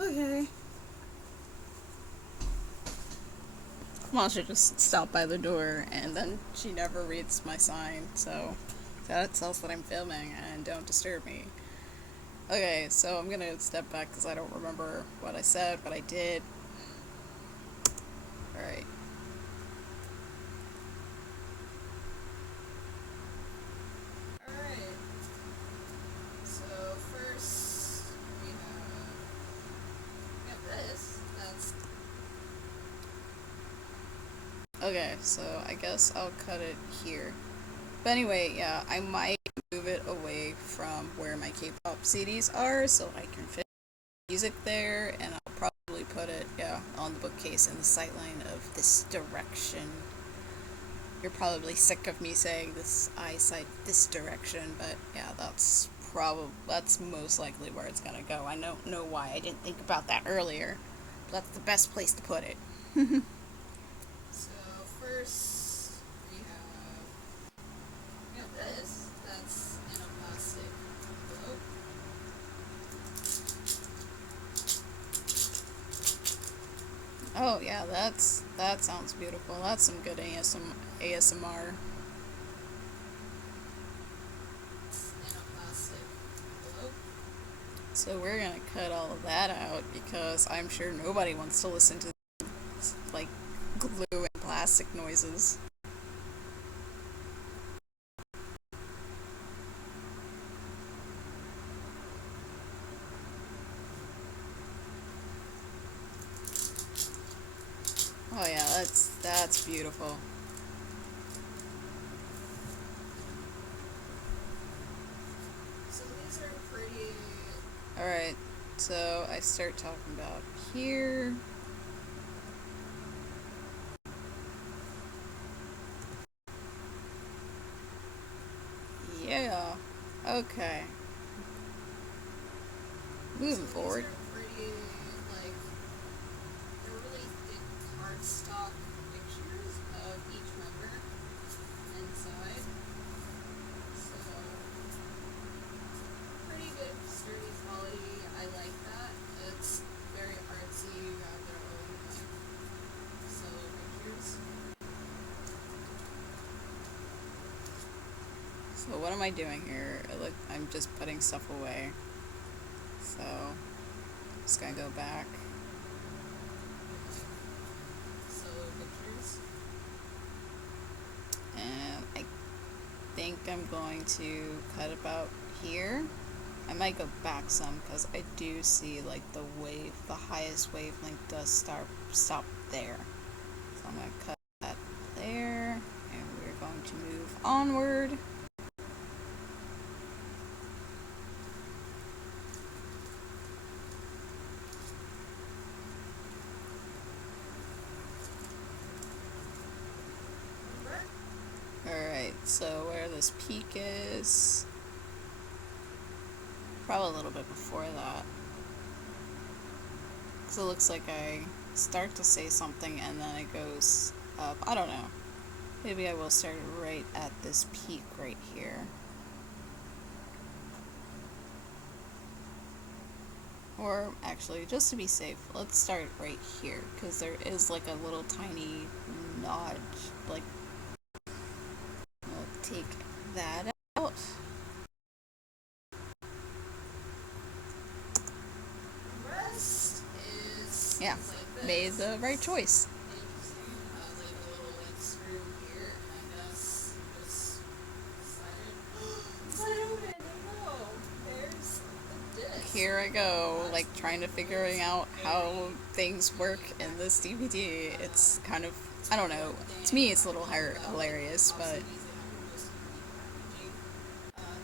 Okay. Mom should just stop by the door, and then she never reads my sign, so that tells that I'm filming and don't disturb me. Okay, so I'm gonna step back because I don't remember what I said, but I did. Alright. alright. So first we have this. That's Okay, so I guess I'll cut it here. But anyway, yeah, I might move it away from where my K-pop CDs are so I can fit music there, and I'll probably put it, yeah, on the bookcase in the sightline of this direction. You're probably sick of me saying this eyesight this direction, but yeah, that's most likely where it's gonna go. I don't know why I didn't think about that earlier. But that's the best place to put it. so first we have this. That's in a plastic envelope. Oh yeah, that sounds beautiful. That's some good ASMR. In a plastic envelope. So we're gonna cut all of that out because I'm sure nobody wants to listen to like glue and plastic noises. Oh yeah, that's beautiful. So these are pretty. Alright, so I start talking about here. Yeah. Okay. Moving forward. These are pretty, like, they're really thick cardstock pictures of each member inside. So, pretty good, sturdy quality. I like that. It's very artsy. You have their own, like, solo pictures. So what am I doing here? I'm just putting stuff away. So, just gonna go back. Solo pictures. And I think I'm going to cut about here. I might go back some because I do see like the highest wavelength does stop there. So I'm gonna cut that there, and we're going to move onward. Alright, so where this peak is, probably a little bit before that. So it looks like I start to say something and then it goes up. I don't know. Maybe I will start right at this peak right here. Or actually, just to be safe, let's start right here because there is like a little tiny notch. Like, we'll take that out. Rest is Yeah, like made this. the right choice. And you see like a little like screw here, and I guess just slide it. Slide open. There you go. There's the disc. here I go, like trying to figuring out how things work in this DVD. It's kind of, I don't know. To me, it's a little hilarious, but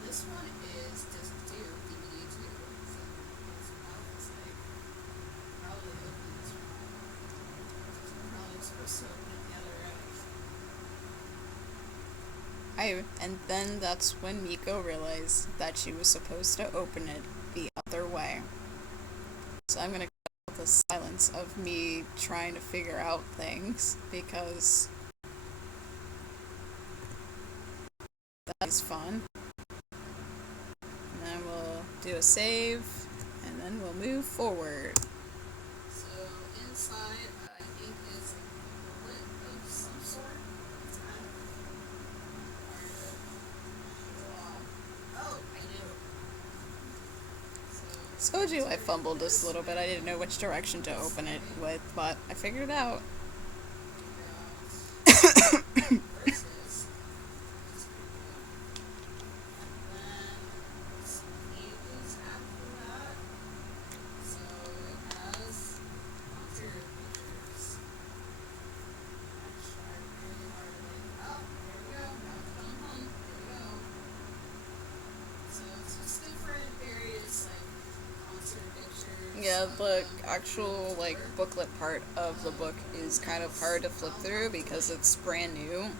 This one is disc 2, DVD 2. So that's how it looks like. Probably open this one. Probably supposed to open it the other way. and then that's when Miko realized that she was supposed to open it the other way. So I'm gonna cut out the silence of me trying to figure out things because that is fun. And then we'll do a save, and then we'll move forward. So inside, I think is a lid of some sort. It's kind of hard to. Oh, I do. So Told you I fumbled just a little bit. I didn't know which direction to open it with, but I figured it out. versus then Eagles after that. So it has concert pictures. I tried really hard to oh, there we go. Now it's going home. There we go. So it's just different various like concert pictures. Yeah, the actual like booklet part of the book is kind of hard to flip through because it's brand new.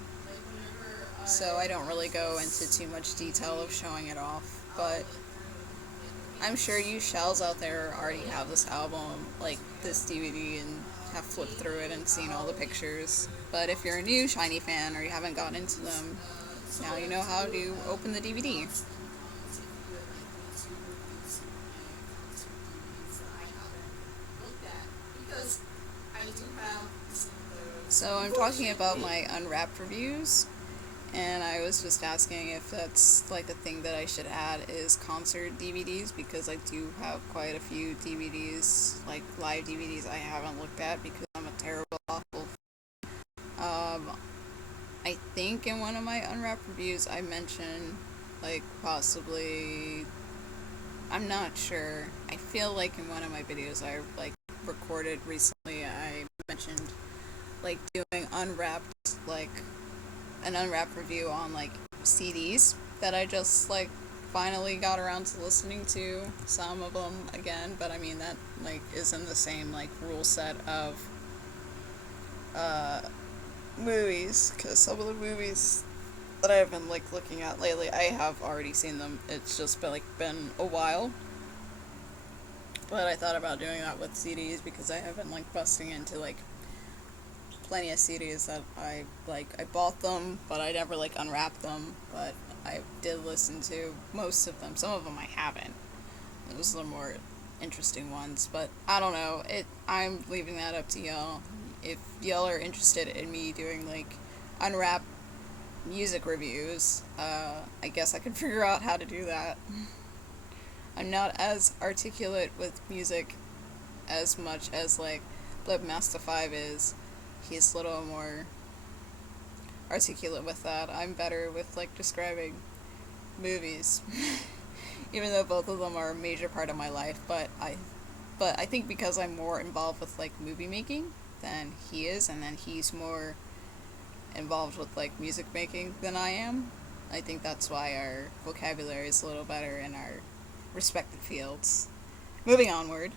So I don't really go into too much detail of showing it off, but I'm sure you shells out there already have this album, like this DVD, and have flipped through it and seen all the pictures. But if you're a new Shiny fan or you haven't gotten into them, now you know how to open the DVD. So I'm talking about my unwrapped reviews, and I was just asking if that's like a thing that I should add is concert DVDs, because I do have quite a few DVDs, like live DVDs I haven't looked at because I'm a terrible, awful. I think in one of my unwrapped reviews I mentioned like possibly, I'm not sure. I feel like in one of my videos I like recorded recently I mentioned like doing unwrapped, like an unwrapped review on like CDs that I just like finally got around to listening to some of them again, but I mean that like isn't the same like rule set of movies, because some of the movies that I've been like looking at lately I have already seen them. It's just been a while. But I thought about doing that with CDs because I have been like busting into like plenty of CDs that I like. I bought them, but I never like unwrapped them. But I did listen to most of them. Some of them I haven't. Those are the more interesting ones. But I don't know. I'm leaving that up to y'all. If y'all are interested in me doing like unwrapped music reviews, I guess I can figure out how to do that. I'm not as articulate with music as much as like Blipmaster 5 is. He's a little more articulate with that. I'm better with like describing movies. Even though both of them are a major part of my life, but I think because I'm more involved with like movie making than he is, and then he's more involved with like music making than I am. I think that's why our vocabulary is a little better in our respective fields. Moving onward.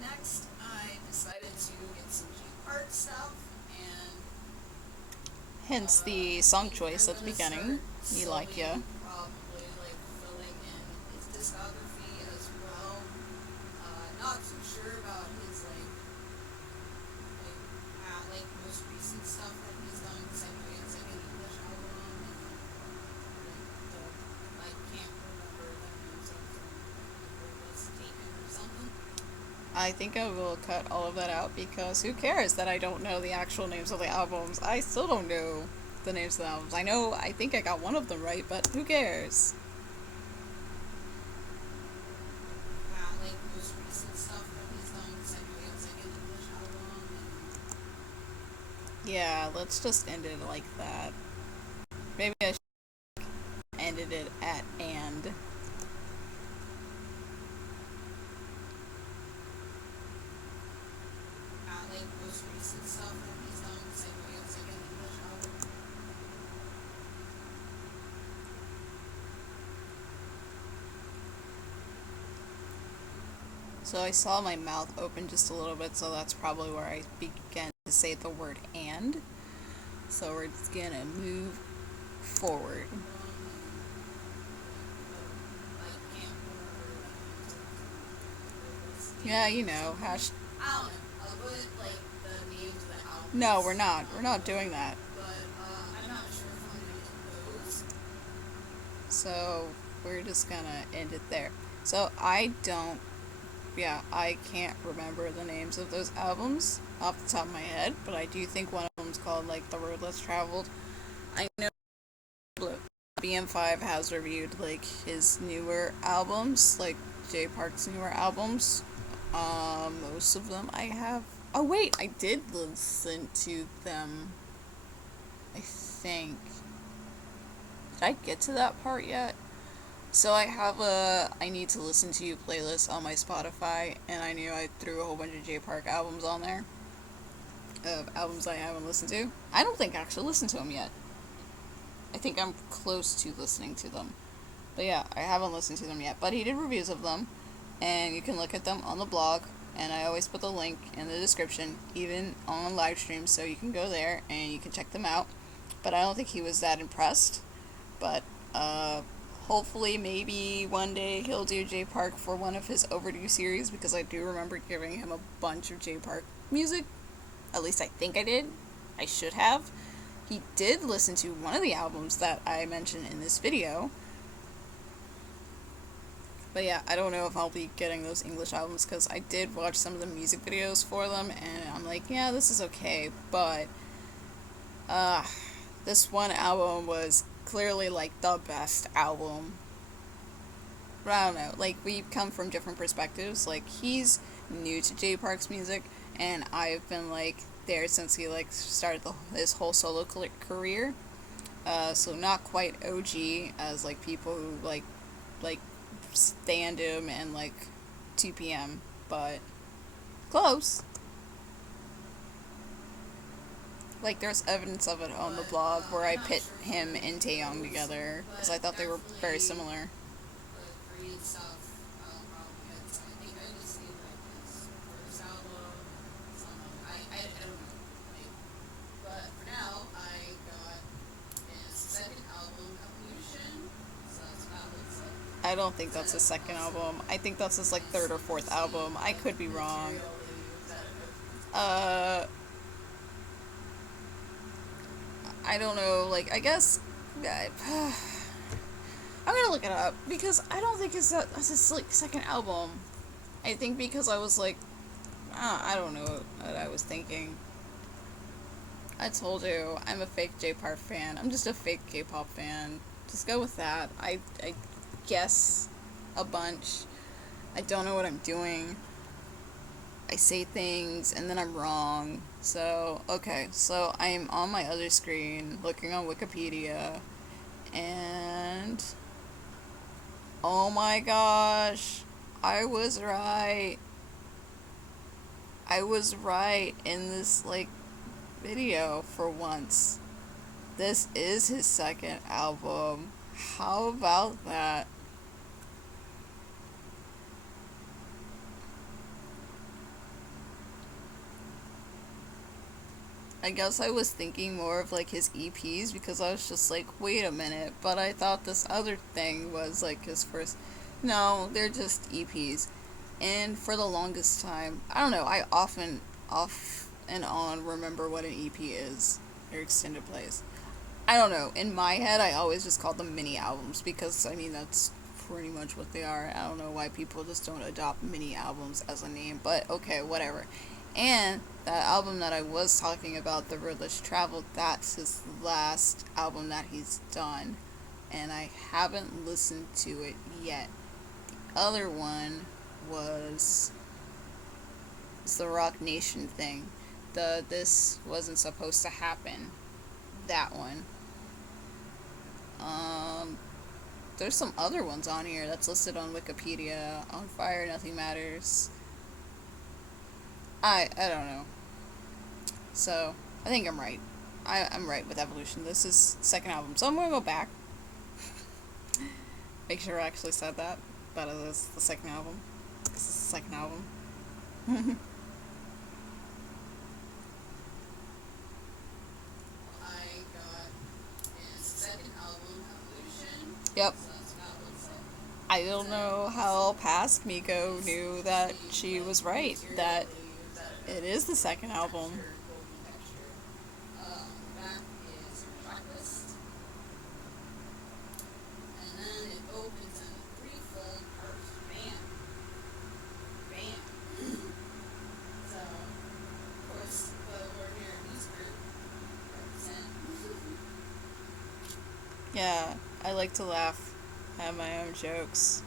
Next, I decided to get some cute art stuff, and Hence the song choice at the beginning. Me like ya. probably like filling in his discography as well. Not too sure about his like most recent stuff that he's done. Because I know he has like an English album, and I can't remember the names of them. It was taken or something. I think I will cut all of that out because who cares that I don't know the actual names of the albums? I still don't know the names of the albums. I think I got one of them right, but who cares? Like most recent stuff that he's done. Because I know he has like an English album, and Yeah, let's just end it like that. Maybe I should end it ended it at and. Like most recent stuff that he's done the same way as like an English album. So I saw my mouth open just a little bit, so that's probably where I began to say the word and. So we're just gonna move forward. Yeah, you know, hash. I don't know. I'll put like the names of the albums. No, we're not. We're not doing that. But I'm not sure if I'm doing those. So we're just gonna end it there. So I can't remember the names of those albums off the top of my head, but I do think one of them's called like The Road Less Traveled. I know BM5 has reviewed like his newer albums, like Jay Park's newer albums. Most of them I have. Oh wait, I did listen to them. I think. Did I get to that part yet? So I have a I need to listen to you playlist on my Spotify, and I knew I threw a whole bunch of Jay Park albums on there. Of albums I haven't listened to. I don't think I actually listened to them yet. I think I'm close to listening to them. But yeah, I haven't listened to them yet. But he did reviews of them, and you can look at them on the blog. And I always put the link in the description, even on LiveStream, so you can go there and you can check them out. But I don't think he was that impressed. But hopefully, maybe one day he'll do Jay Park for one of his overdue series, because I do remember giving him a bunch of Jay Park music. At least I think I did. I should have. He did listen to one of the albums that I mentioned in this video. But yeah, I don't know if I'll be getting those English albums, because I did watch some of the music videos for them, and I'm like, yeah, this is okay, but this one album was clearly like the best album. But I don't know, like, we come from different perspectives. Like, he's new to Jay Park's music, and I've been like there since he like started his whole solo career. So not quite OG as like people who like stand him and like 2 p.m. but close. Like, there's evidence of it on the blog where I pit him and Taeyong together because I thought they were very similar. Korean stuff, probably I think I just need like his first album, I don't know. Like, but for now, I got his second album, Evolution. So that's about what's like. I don't think that's his second album. I think that's his like third or fourth album. I could be wrong. I don't know. Like, I guess I'm gonna look it up because I don't think that's his like second album. I think because I was like, I don't know what I was thinking. I told you, I'm a fake J-pop fan. I'm just a fake K-pop fan. Just go with that. I guess a bunch. I don't know what I'm doing. I say things and then I'm wrong. So, okay. So, I'm on my other screen looking on Wikipedia. And oh my gosh. I was right. I was right in this like video for once. This is his second album. How about that? I guess I was thinking more of like his EPs because I was just like, wait a minute, but I thought this other thing was like his first. No, they're just EPs. And for the longest time, I don't know, I often off and on remember what an EP is, or extended plays. I don't know, in my head I always just called them mini albums because I mean that's pretty much what they are. I don't know why people just don't adopt mini albums as a name, but okay, whatever. And that album that I was talking about, The Road Less Traveled, that's his last album that he's done. And I haven't listened to it yet. The other one was the Rock Nation thing. The This Wasn't Supposed to Happen. That one. there's some other ones on here that's listed on Wikipedia. On Fire, Nothing Matters. I don't know. So I think I'm right. I'm right with Evolution. This is second album, so I'm gonna go back. Make sure I actually said that. That it is the second album. This is the second album. I got his second album, Evolution. Yep. So it's about what's like I don't know how past Miko knew that she was right. That it is the second album. Back is your checklist, and then it opens in a threefold first. Bam, bam. So, of course, the ordinary news group represent. Yeah, I like to laugh at my own jokes.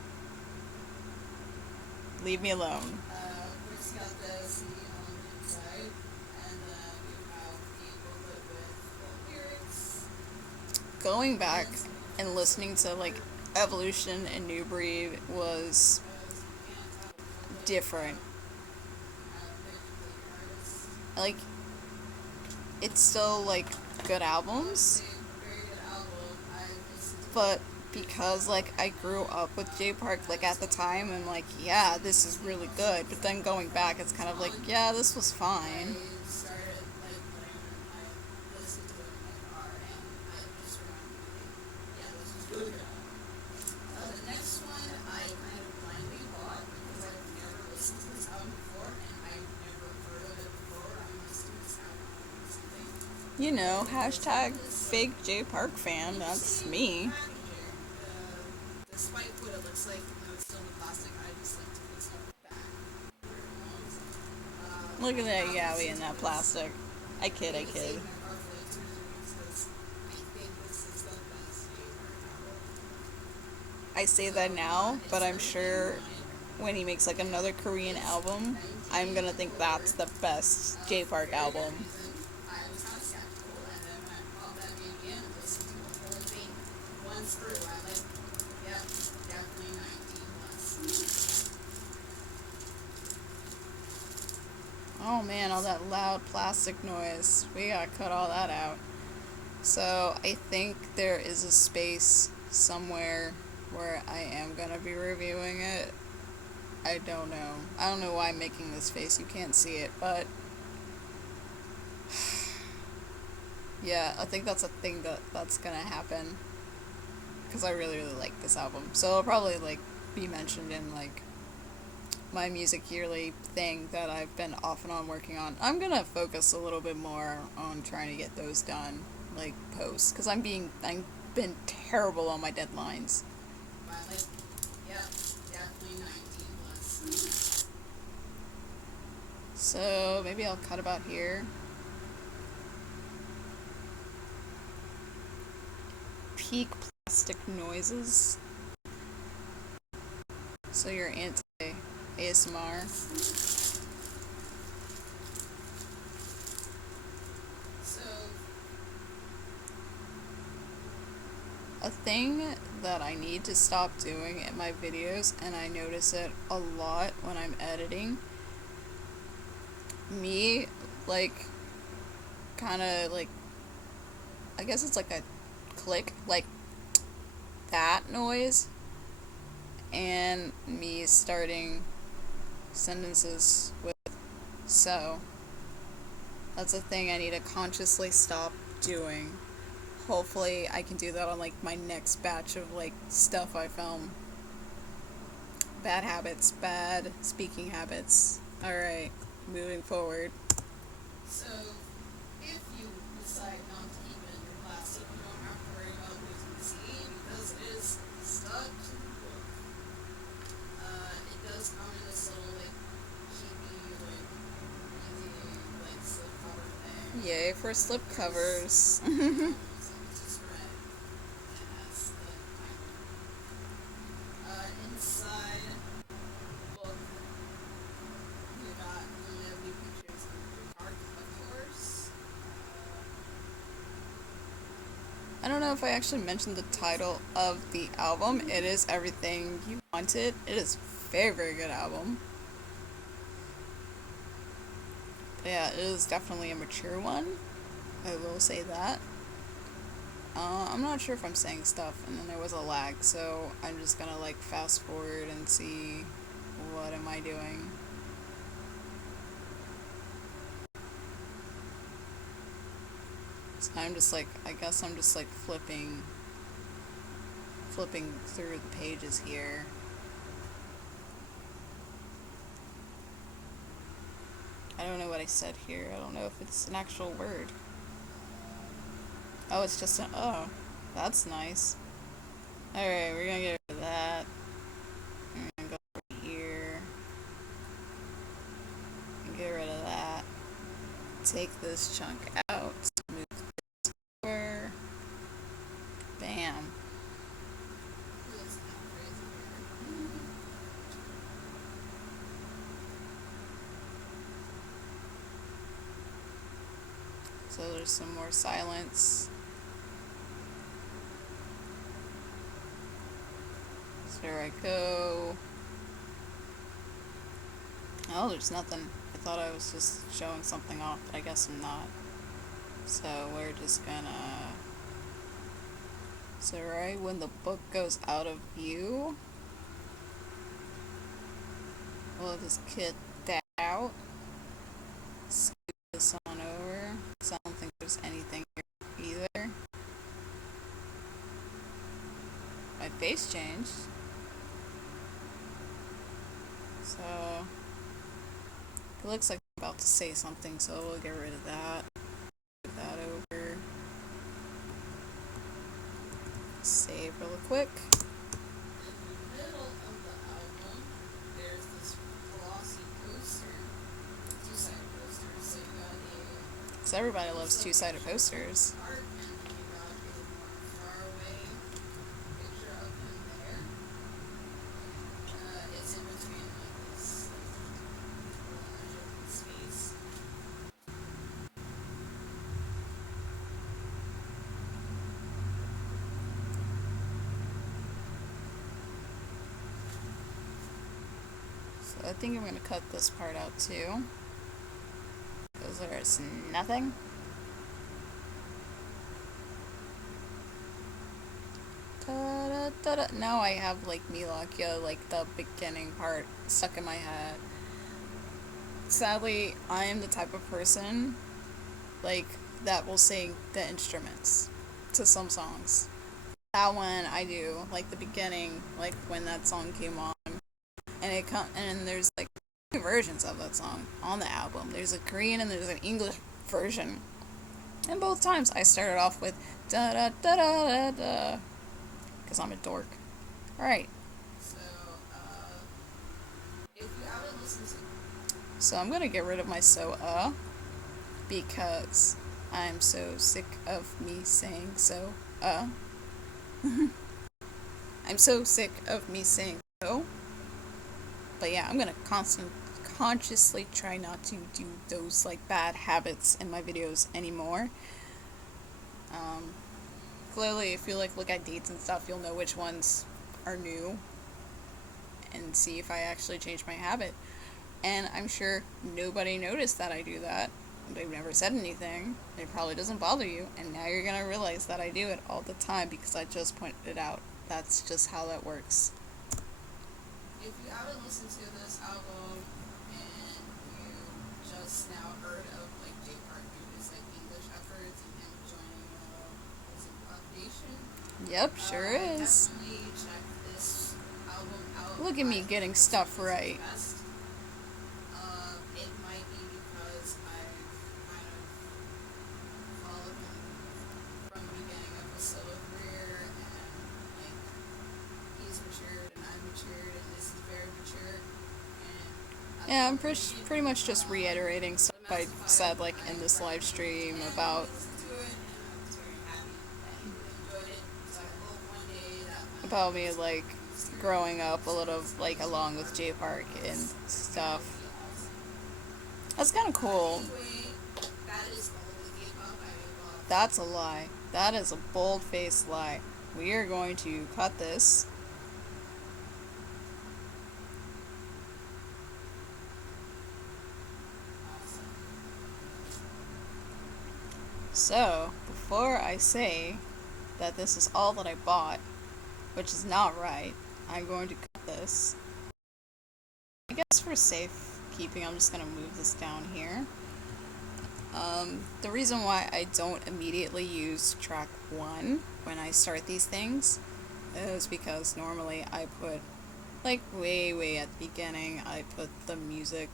Leave me alone. Of course, you got the CD on the inside, and then you have the booklet with the lyrics. Going back and listening to like Evolution and New Breed was different. Like, it's still like good albums, but because like I grew up with J Park like at the time, I'm like, yeah, this is really good. But then going back, it's kind of like, yeah, this was fine. The next one I kind of blindly bought because I've never listened to this album before and I've never heard of it before. I'm listening to this album or something. You know, hashtag fake J Park fan. That's me. Despite what it looks like, it's still in plastic. I just like to put stuff back where it belongs. Look at that yaoi in that plastic. I kid, I kid. I say that now, but I'm sure when he makes like another Korean album, I'm gonna think that's the best J Park album. I was kind of skeptical, and then when I bought that baby in and listened to the whole thing once through, I'm like, yep, definitely 19 plus. Oh man, all that loud plastic noise. We gotta cut all that out. So I think there is a space somewhere where I am gonna be reviewing it. I don't know. I don't know why I'm making this face. You can't see it, but yeah, I think that's a thing that's gonna happen because I really like this album. So it'll probably like be mentioned in like my music yearly thing that I've been off and on working on. I'm gonna focus a little bit more on trying to get those done, like posts, because I've been terrible on my deadlines. But like, yep, definitely 19 plus. So maybe I'll cut about here. Peak plastic noises. So you're anti ASMR. So, A thing that I need to stop doing in my videos, and I notice it a lot when I'm editing, me, like, kind of, like, I guess it's like a click, like, that noise, and me starting sentences with so. That's a thing I need to consciously stop doing. Hopefully I can do that on like my next batch of like stuff I film. Bad habits, bad speaking habits. Alright, moving forward. so if you decide not to keep it in your plastic, you don't have to worry about losing the CD because it is stuck to the book. It does come in this little like cheapy, like easy, like slip cover thing. Yay for slip covers. Inside book, you got lovely pictures of your art, of yours. I don't know if I actually mentioned the title of the album. It is Everything You Wanted. It is a very, very good album. But yeah, it is definitely a mature one. I will say that. I'm not sure if I'm saying stuff, and then there was a lag, so I'm just gonna like fast forward and see what am I doing. So I'm just like, I guess I'm just like flipping through the pages here. I don't know what I said here. I don't know if it's an actual word. Oh, it's just an oh. That's nice. Alright, we're gonna get rid of that. We're gonna go over here. And get rid of that. Take this chunk out. Move this over. Bam. So there's some more silence. So there I go. Oh, there's nothing. I thought I was just showing something off, but I guess I'm not. So we're just gonna... So right when the book goes out of view, we'll just kit that out. Scoot this on over. So I don't think there's anything here either. My face changed. So it looks like I'm about to say something, so we'll get rid of that. Put that over. Save real quick. In the middle of the album, there's this glossy poster, two-sided poster. So you got a So everybody loves two-sided posters. art, and then you got a more far away picture of him there. It's in between like this large open space. So I think I'm gonna cut this part out too, because there's nothing. Ta-da-da-da. Now I have like Milakia, like the beginning part stuck in my head. Sadly, I am the type of person like that will sing the instruments to some songs. That one I do, like the beginning, like when that song came on, and there's like two versions of that song on the album. There's a Korean and there's an English version, and both times I started off with da da da da da da, because I'm a dork. All right, So, if you haven't listened to, so I'm gonna get rid of my because I'm so sick of me saying I'm so sick of me saying so. But yeah, I'm gonna consciously try not to do those like bad habits in my videos anymore. Clearly, if you like look at dates and stuff, you'll know which ones are new, and see if I actually change my habit. And I'm sure nobody noticed that I do that. They've never said anything. It probably doesn't bother you, and now you're gonna realize that I do it all the time because I just pointed it out. That's just how that works. if you haven't listened to this album and you just now heard of like J Park doing his like English efforts and him joining was it Rock Nation? Yep, sure is. Definitely check this album out. Look at me getting stuff right. Best. It might be because I've kind of followed him from the beginning of his solo career, and like he's matured and I'm matured and this is very mature. And Yeah, I'm pretty much just reiterating stuff I said like in this live stream about me like growing up a little like along with J Park and stuff. That's kind of cool. That's a lie. That is a bold-faced lie. We are going to cut this. So, before I say that this is all that I bought, which is not right, I'm going to cut this. I guess for safekeeping, I'm just going to move this down here. The reason why I don't immediately use track 1 when I start these things is because normally I put, like, way at the beginning, I put the music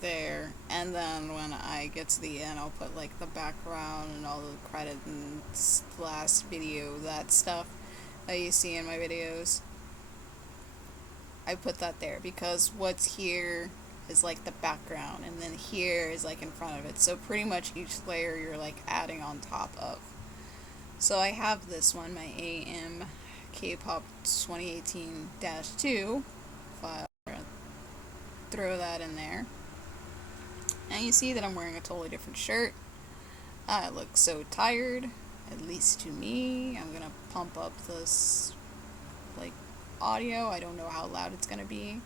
there, and then when I get to the end, I'll put, like, the background and all the credit and last video, that stuff that you see in my videos. I put that there because what's here is like the background, and then here is like in front of it. So pretty much each layer you're like adding on top of. So I have this one, my AM K-pop 2018-2 file. I'm gonna throw that in there. And you see that I'm wearing a totally different shirt. I look so tired, at least to me. I'm gonna pump up this like audio. I don't know how loud it's gonna be.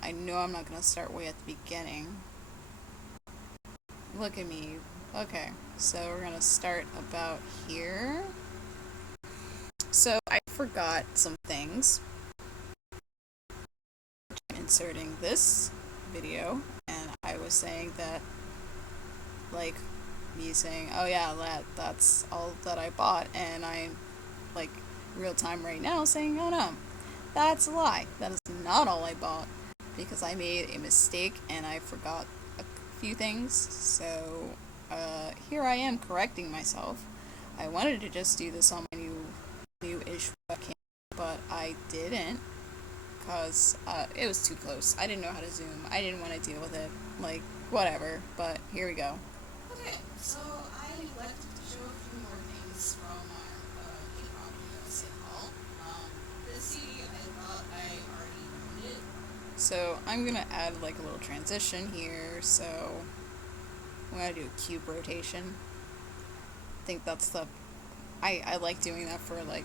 I know I'm not gonna start way at the beginning. Look at me. Okay, so we're gonna start about here. So I forgot some things. I'm inserting this video, and I was saying that, like, me saying, oh yeah, that's all that I bought, and I, like, real time right now saying, oh no, that's a lie. That is not all I bought, because I made a mistake and I forgot a few things. So here I am correcting myself. I wanted to just do this on my new-ish webcam, but I didn't because it was too close. I didn't know how to zoom. I didn't want to deal with it. Like, whatever. But here we go. Okay, so I neglected to show a few more things from our K-pop USA haul. This CD I thought I already owned it. So I'm gonna add like a little transition here. So I'm gonna do a cube rotation. I think that's the I like doing that for like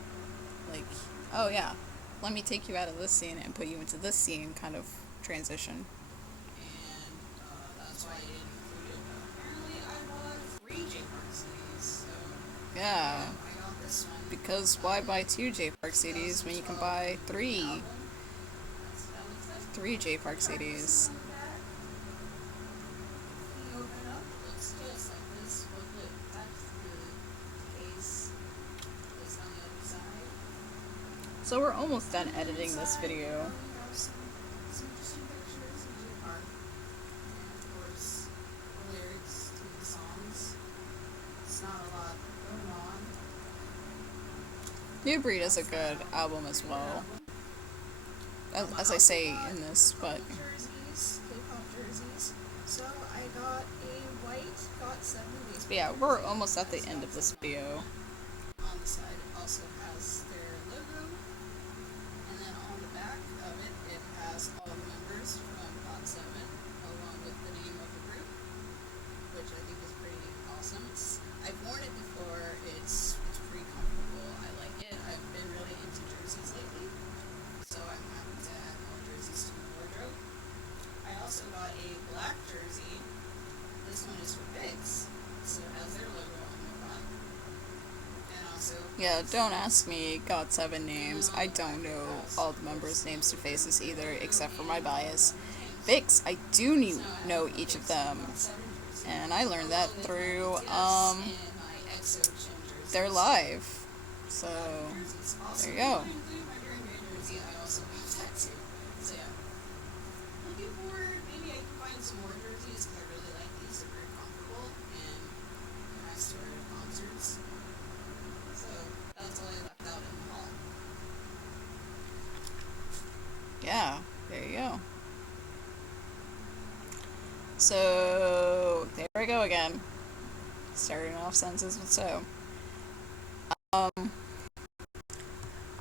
oh yeah, let me take you out of this scene and put you into this scene kind of transition. And that's why I didn't include it. Apparently I bought 3 J-Park CDs, so Yeah. I got this one. Because why buy 2 J-Park CDs when you can buy 3 J-Park CDs? So we're almost done editing this video. New Breed is a good album as well. As I say in this, but K-pop jerseys. So I got a white GOT7 baseball. yeah, we're almost at the end of this video. On the side it also has their logo, and then on the back of it, it has all the members from GOT7 along with the name of the group, which I think is pretty awesome. I've worn it before. It's pretty comfortable. I like it. I've been really into jerseys lately, so I'm happy to add more jerseys to my wardrobe. I also got a black jersey. This one is for Bigs, so it has their logo on the front. And also, Yeah, don't ask me GOT7 names. I don't know all the members' names to faces either, except for my bias. Vix, I do know each of them, and I learned that through their live. So there you go. Looking forward, maybe I can find some more jerseys because I really like these. They're very comfortable and they're nice to wear at concerts. So that's all I left out in the hall. Yeah, there you go. So there we go again. Starting off sentences with so.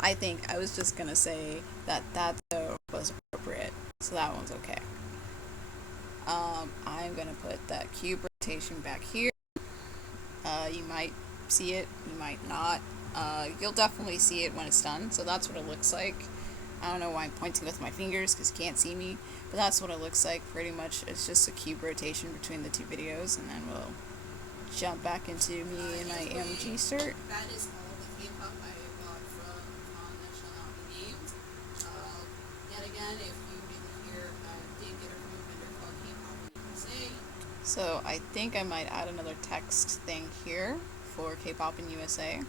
I think I was just gonna say that so was appropriate, so that one's okay. I'm gonna put that cube rotation back here. You might see it, you might not. You'll definitely see it when it's done, so that's what it looks like. I don't know why I'm pointing with my fingers because you can't see me, but that's what it looks like pretty much. It's just a cube rotation between the two videos, and then we'll jump back into me and my AMG cert. That is all the K-pop I got from that shall not be named. Yet again, if you didn't hear, I did get it from a vendor called K-pop in USA. So I think I might add another text thing here for K-pop in USA.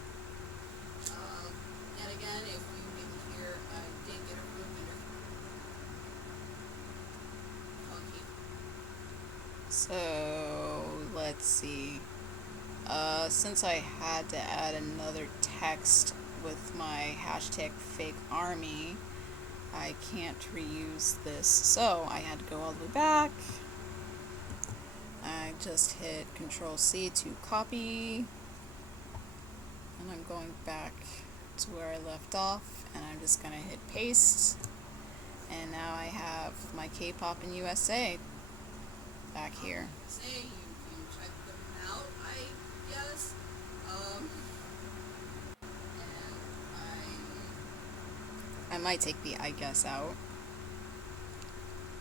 Yet again, if you didn't hear, I did get it from a vendor called K-pop. So let's see. Since I had to add another text with my hashtag fake army, I can't reuse this. So I had to go all the way back. I just hit Control C to copy. And I'm going back to where I left off, and I'm just gonna hit paste. And now I have my K-pop in USA back here. Say you can check them out, I guess. And I might take the I guess out.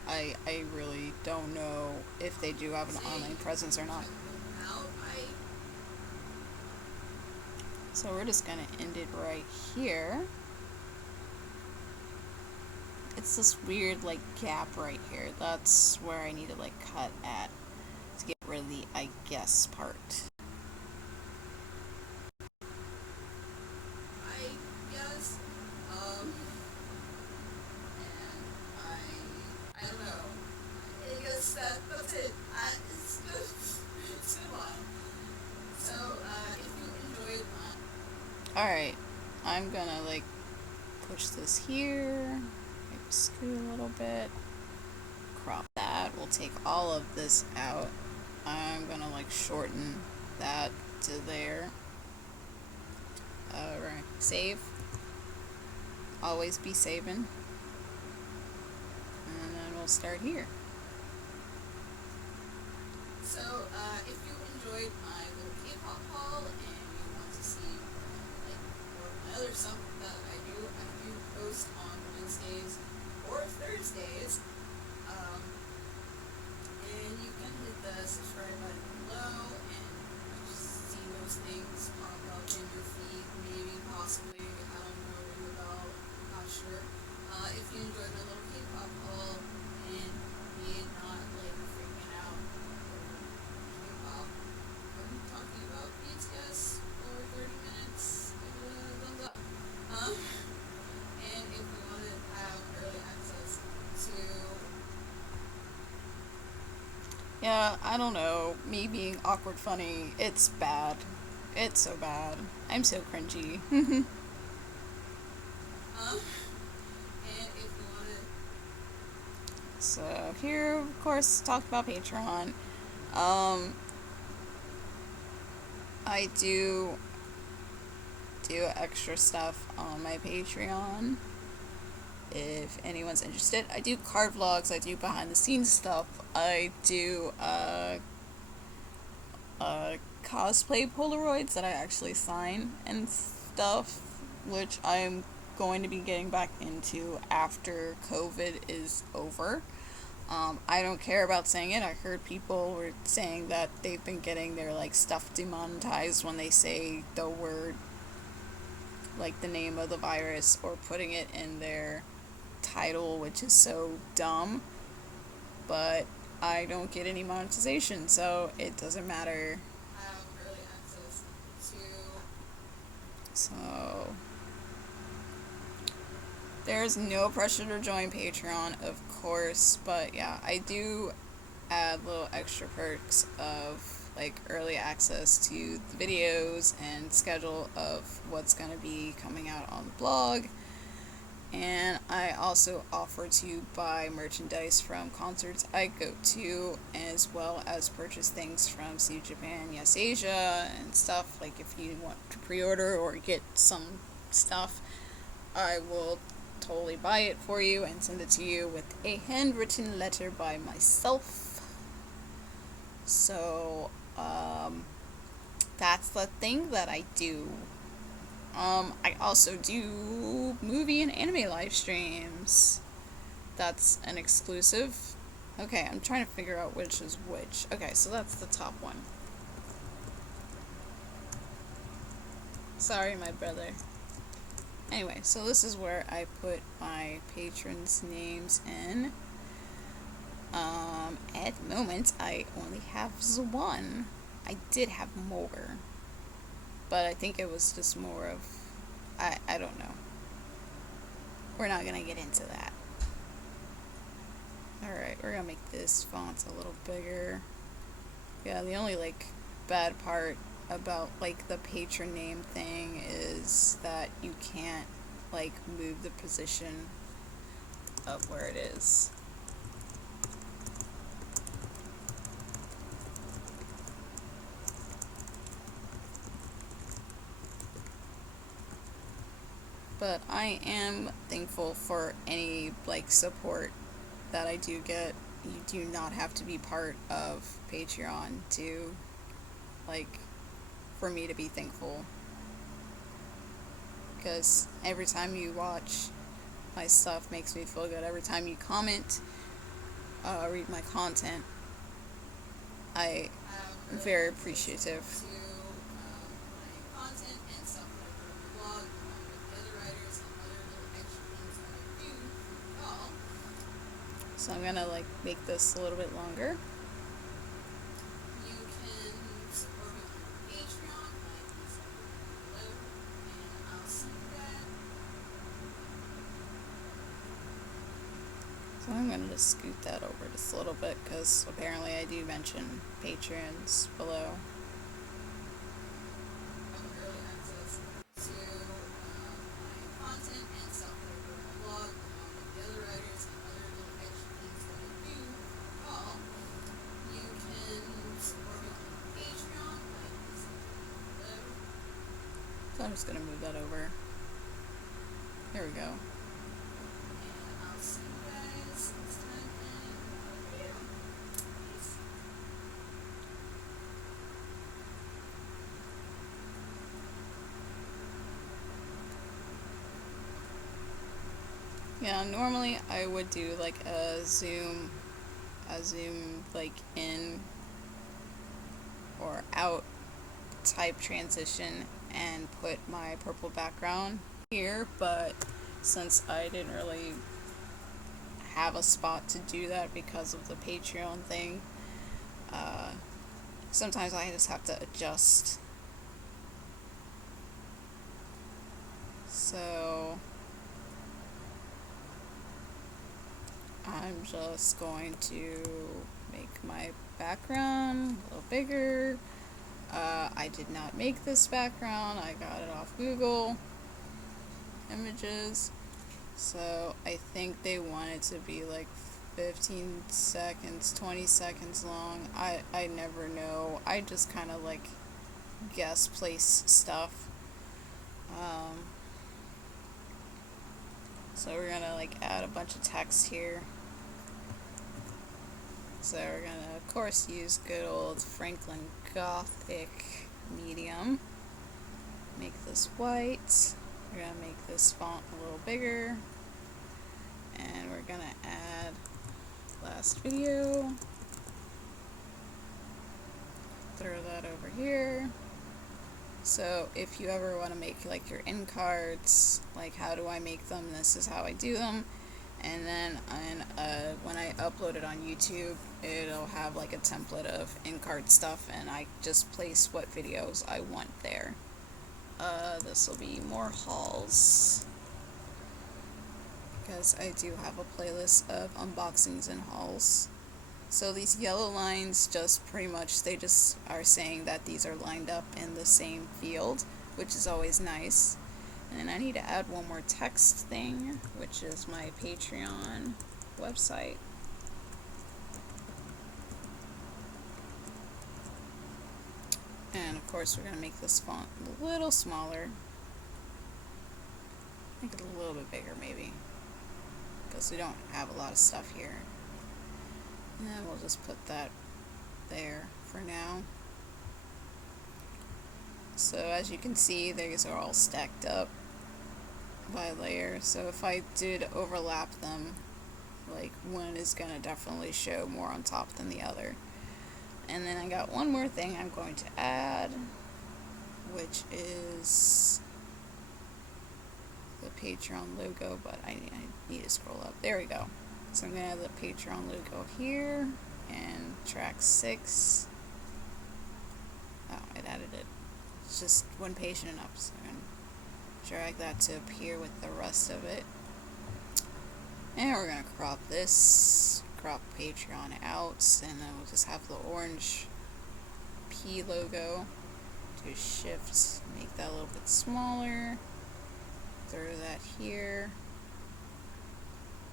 I really don't know if they do have an online presence or not. So we're just gonna end it right here. It's this weird like gap right here. That's where I need to like cut at to get rid of the I guess part. I don't know. I guess that's it. It's been a while. So, if you enjoyed Alright, I'm gonna like push this here, maybe scoot a little bit, crop that. We'll take all of this out. I'm gonna like shorten that to there. Alright, save. Always be saving. And then we'll start here. So, if you enjoyed my little K-pop haul and you want to see like more of my other stuff that I do post on Wednesdays or Thursdays. And you can hit the subscribe button below and see those things pop up in your feed, maybe, possibly, I don't know, ring a bell, not sure. If you enjoyed my little K-pop haul and me not like freaking out K-pop, I'm talking about BTS for 30 minutes, give it a thumbs up. And if you want to have early access to Yeah, I don't know. Me being awkward funny, it's bad. It's so bad. I'm so cringy. and if you want to So here, of course, talked about Patreon. I do extra stuff on my Patreon. If anyone's interested, I do card vlogs. I do behind the scenes stuff. I do cosplay Polaroids that I actually sign and stuff, which I'm going to be getting back into after COVID is over. I don't care about saying it. I heard people were saying that they've been getting their like stuff demonetized when they say the word, like the name of the virus, or putting it in their title, which is so dumb. But I don't get any monetization, so it doesn't matter. have early access to So there's no pressure to join Patreon, of course, but yeah, I do add little extra perks of like early access to the videos and schedule of what's going to be coming out on the blog. And I also offer to buy merchandise from concerts I go to, as well as purchase things from See Japan, Yes Asia, and stuff. Like if you want to pre-order or get some stuff, I will totally buy it for you and send it to you with a handwritten letter by myself. So, that's the thing that I do. I also do movie and anime live streams. That's an exclusive. Okay, I'm trying to figure out which is which. Okay, so that's the top one. Sorry, my brother. Anyway, so this is where I put my patrons' names in. At the moment, I only have one. I did have more, but I think it was just more of, I don't know. We're not gonna get into that. Alright, we're gonna make this font a little bigger. Yeah, the only, like, bad part about, like, the patron name thing is that you can't, like, move the position of where it is. But I am thankful for any, like, support that I do get. You do not have to be part of Patreon to, like, for me to be thankful. Because every time you watch my stuff makes me feel good. Every time you comment, read my content, I'm very appreciative. So I'm gonna, like, make this a little bit longer. You can support me on Patreon, like this below, and I'll see you guys. So I'm gonna just scoot that over just a little bit because apparently I do mention patrons below. Early access to my content and stuff that I put on my blog, along with the other writers and other little extra things that I do. All you can support me on Patreon, like this below. So I'm just gonna move that over. There we go. And I'll see you guys next time in another video. Peace. Yeah, normally I would do like a zoom like in or out type transition and put my purple background here, but since I didn't really have a spot to do that because of the Patreon thing, sometimes I just have to adjust. So I'm just going to make my background a little bigger. I did not make this background. I got it off Google Images. So I think they want it to be like 15 seconds, 20 seconds long. I never know. I just kind of like guess place stuff. So we're gonna like add a bunch of text here. So we're gonna of course use good old Franklin Gothic medium. Make this white. We're gonna make this font a little bigger. And we're gonna add last video. Throw that over here. So if you ever want to make like your end cards, like how do I make them, this is how I do them. And then when I upload it on YouTube, it'll have like a template of end card stuff, and I just place what videos I want there. This will be more hauls, because I do have a playlist of unboxings and hauls. So these yellow lines just pretty much, they just are saying that these are lined up in the same field, which is always nice. And then I need to add one more text thing, which is my Patreon website. And of course we're going to make this font a little smaller. Make it a little bit bigger maybe, because we don't have a lot of stuff here. And we'll just put that there for now. So as you can see, these are all stacked up by layer. So if I did overlap them, like one is gonna definitely show more on top than the other. And then I got one more thing I'm going to add, which is the Patreon logo, but I need to scroll up. There we go. So I'm gonna have the Patreon logo here, and track 6. Oh, it added it. It's just one page enough, so I'm gonna drag that to appear with the rest of it. And we're gonna crop this, crop Patreon out, and then we'll just have the orange P logo. Do shift, make that a little bit smaller. Throw that here.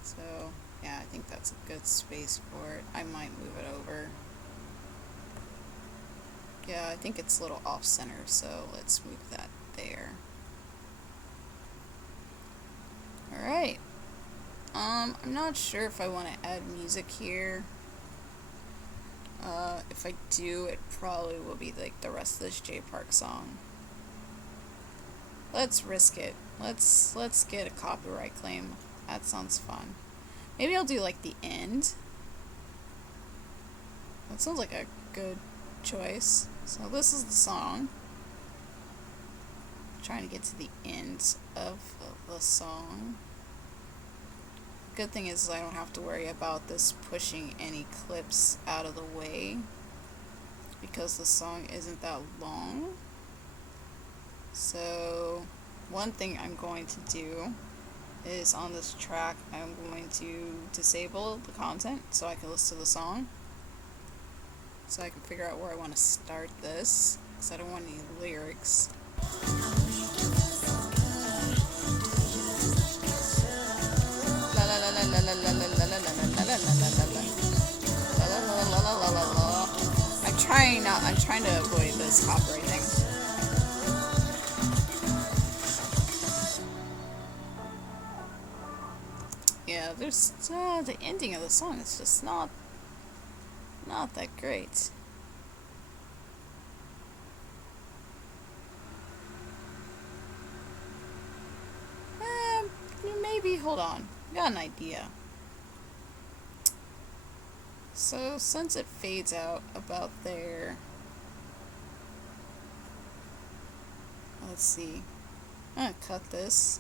So yeah, I think that's a good space for it. I might move it over. Yeah, I think it's a little off center, so let's move that there. Alright. I'm not sure if I want to add music here. If I do, it probably will be like the rest of this J Park song. Let's risk it. Let's get a copyright claim. That sounds fun. Maybe I'll do like the end. That sounds like a good choice. So this is the song. I'm trying to get to the end of the song. Good thing is I don't have to worry about this pushing any clips out of the way because the song isn't that long. So one thing I'm going to do is on this track I'm going to disable the content so I can listen to the song, so I can figure out where I want to start this because I don't want any lyrics. I'm trying to avoid this copyright thing. Yeah, there's the ending of the song is just not that great. Maybe, hold on. Got an idea. So since it fades out about there, let's see. I'm gonna cut this.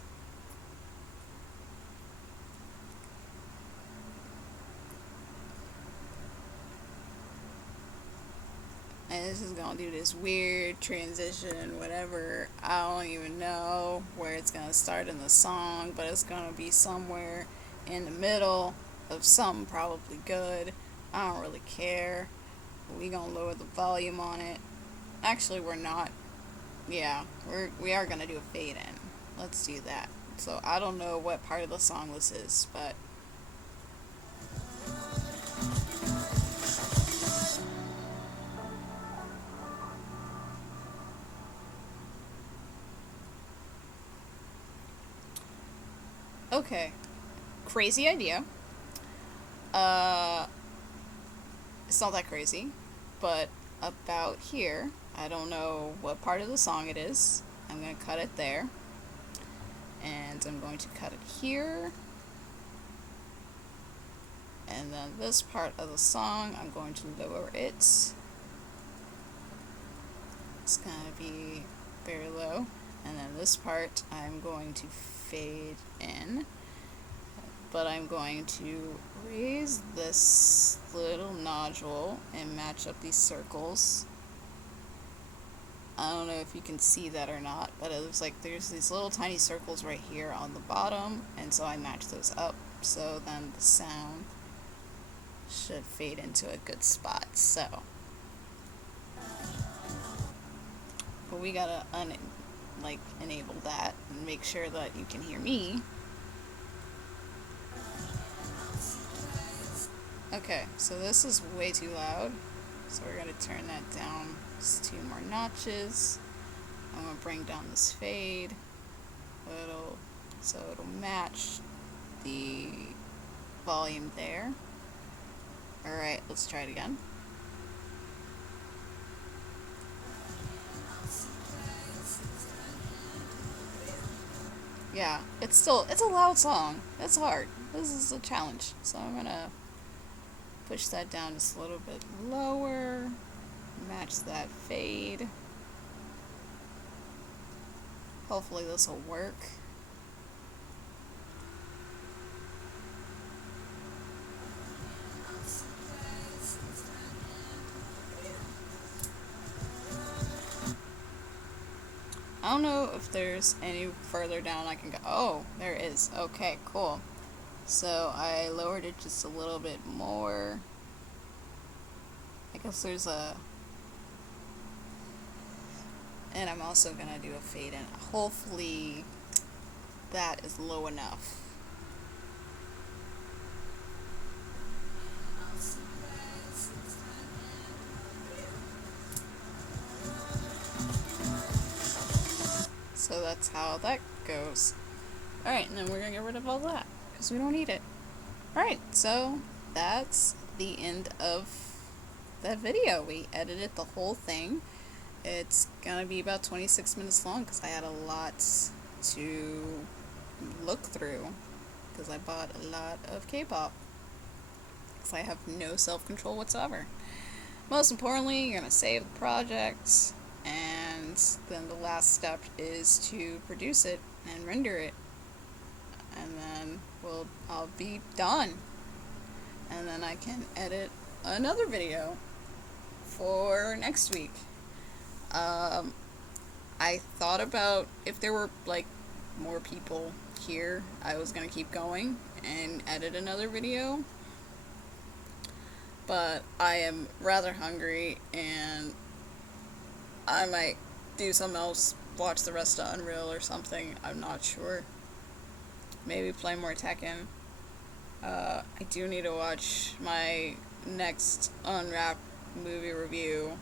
And this is gonna do this weird transition, whatever. I don't even know where it's gonna start in the song, but it's gonna be somewhere in the middle of something probably good. I don't really care. We gonna lower the volume on it. Actually, we're not. Yeah, we are gonna do a fade in. Let's do that. So I don't know what part of the song this is, but okay. Crazy idea. It's not that crazy, but about here, I don't know what part of the song it is. I'm going to cut it there, and I'm going to cut it here, and then this part of the song, I'm going to lower it. It's going to be very low, and then this part, I'm going to fade in. But I'm going to raise this little nodule and match up these circles. I don't know if you can see that or not, but it looks like there's these little tiny circles right here on the bottom, and so I match those up, so then the sound should fade into a good spot. So, but we gotta enable that and make sure that you can hear me. Okay, so this is way too loud, so we're going to turn that down just 2 more notches. I'm going to bring down this fade so it'll match the volume there. Alright, let's try it again. yeah, it's a loud song. It's hard. This is a challenge. So I'm gonna push that down just a little bit lower. Match that fade. Hopefully this will work. I don't know if there's any further down I can go. Oh, there is. Okay, cool. So I lowered it just a little bit more. I guess there's a... And I'm also gonna do a fade in. Hopefully that is low enough. So that's how that goes. Alright, and then we're gonna get rid of all that, because we don't need it. Alright, so that's the end of that video. We edited the whole thing. It's gonna be about 26 minutes long, because I had a lot to look through, because I bought a lot of K-pop. Because I have no self-control whatsoever. Most importantly, you're gonna save the project, and then the last step is to produce it and render it, and then I'll be done, and then I can edit another video for next week. I thought about if there were like more people here, I was gonna keep going and edit another video, but I am rather hungry and I might do something else, watch the rest of Unreal or something. I'm not sure. Maybe play more Tekken. I do need to watch my next Unwrapped movie review,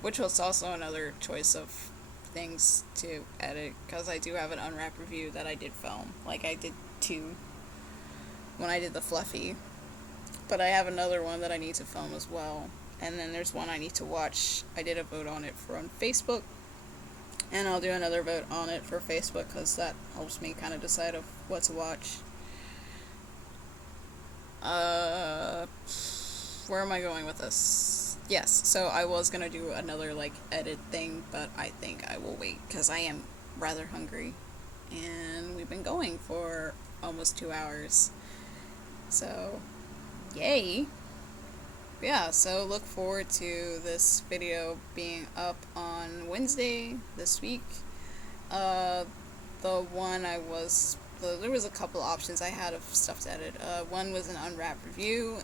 which was also another choice of things to edit, because I do have an Unwrapped review that I did film. Like I did two when I did the Fluffy. But I have another one that I need to film as well. And then there's one I need to watch. I did a vote on it on Facebook. And I'll do another vote on it for Facebook, because that helps me kind of decide of what to watch. Where am I going with this? Yes, so I was gonna do another like edit thing, but I think I will wait because I am rather hungry, and we've been going for almost 2 hours. So, yay! Yeah, so look forward to this video being up on Wednesday this week. The one there was a couple options I had of stuff to edit. One was an Unwrapped review,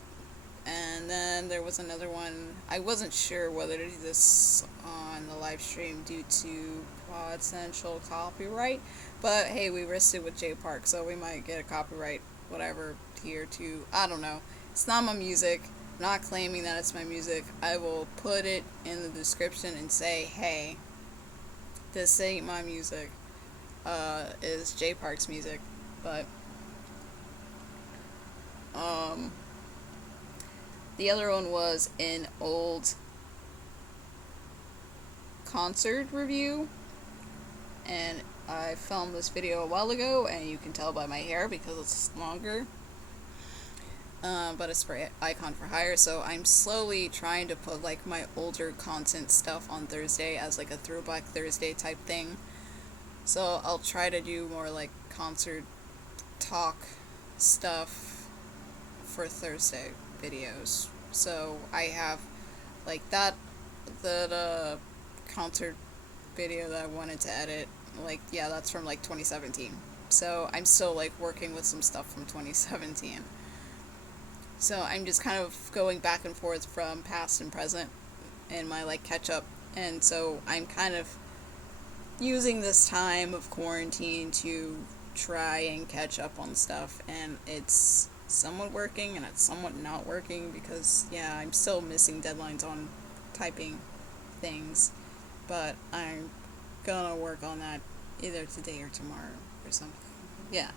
and then there was another one. I wasn't sure whether to do this on the live stream due to potential copyright, but hey, we risked it with J Park, so we might get a copyright, whatever, here too. I don't know. It's not my music. I'm not claiming that it's my music. I will put it in the description and say, hey, this ain't my music. Is J Park's music, but the other one was an old concert review, and I filmed this video a while ago, and you can tell by my hair because it's longer. But it's for Icon for Hire, so I'm slowly trying to put like my older content stuff on Thursday as like a throwback Thursday type thing. So I'll try to do more like concert talk stuff for Thursday videos. So I have like the concert video that I wanted to edit, like, yeah, that's from like 2017. So I'm still like working with some stuff from 2017. So I'm just kind of going back and forth from past and present in my like catch up. And so I'm kind of using this time of quarantine to try and catch up on stuff, and it's somewhat working and it's somewhat not working because, yeah, I'm still missing deadlines on typing things, but I'm gonna work on that either today or tomorrow or something. Yeah,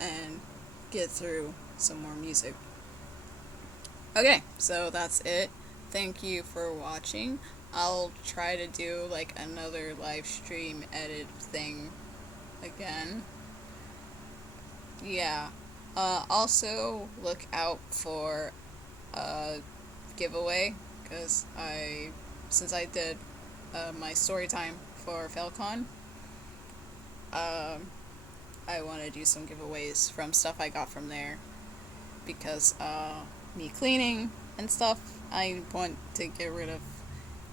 and get through some more music. Okay, so that's it. Thank you for watching. I'll try to do like another live stream edit thing again. Yeah. Also, look out for a giveaway, because since I did my story time for Falcon, um, I want to do some giveaways from stuff I got from there, because me cleaning and stuff, I want to get rid of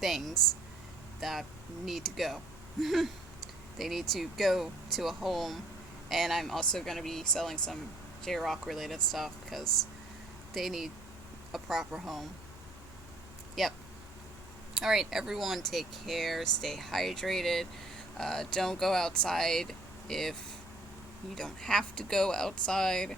things that need to go. They need to go to a home, and I'm also going to be selling some J Rock related stuff because they need a proper home. Yep. Alright, everyone, take care, stay hydrated, don't go outside if you don't have to go outside.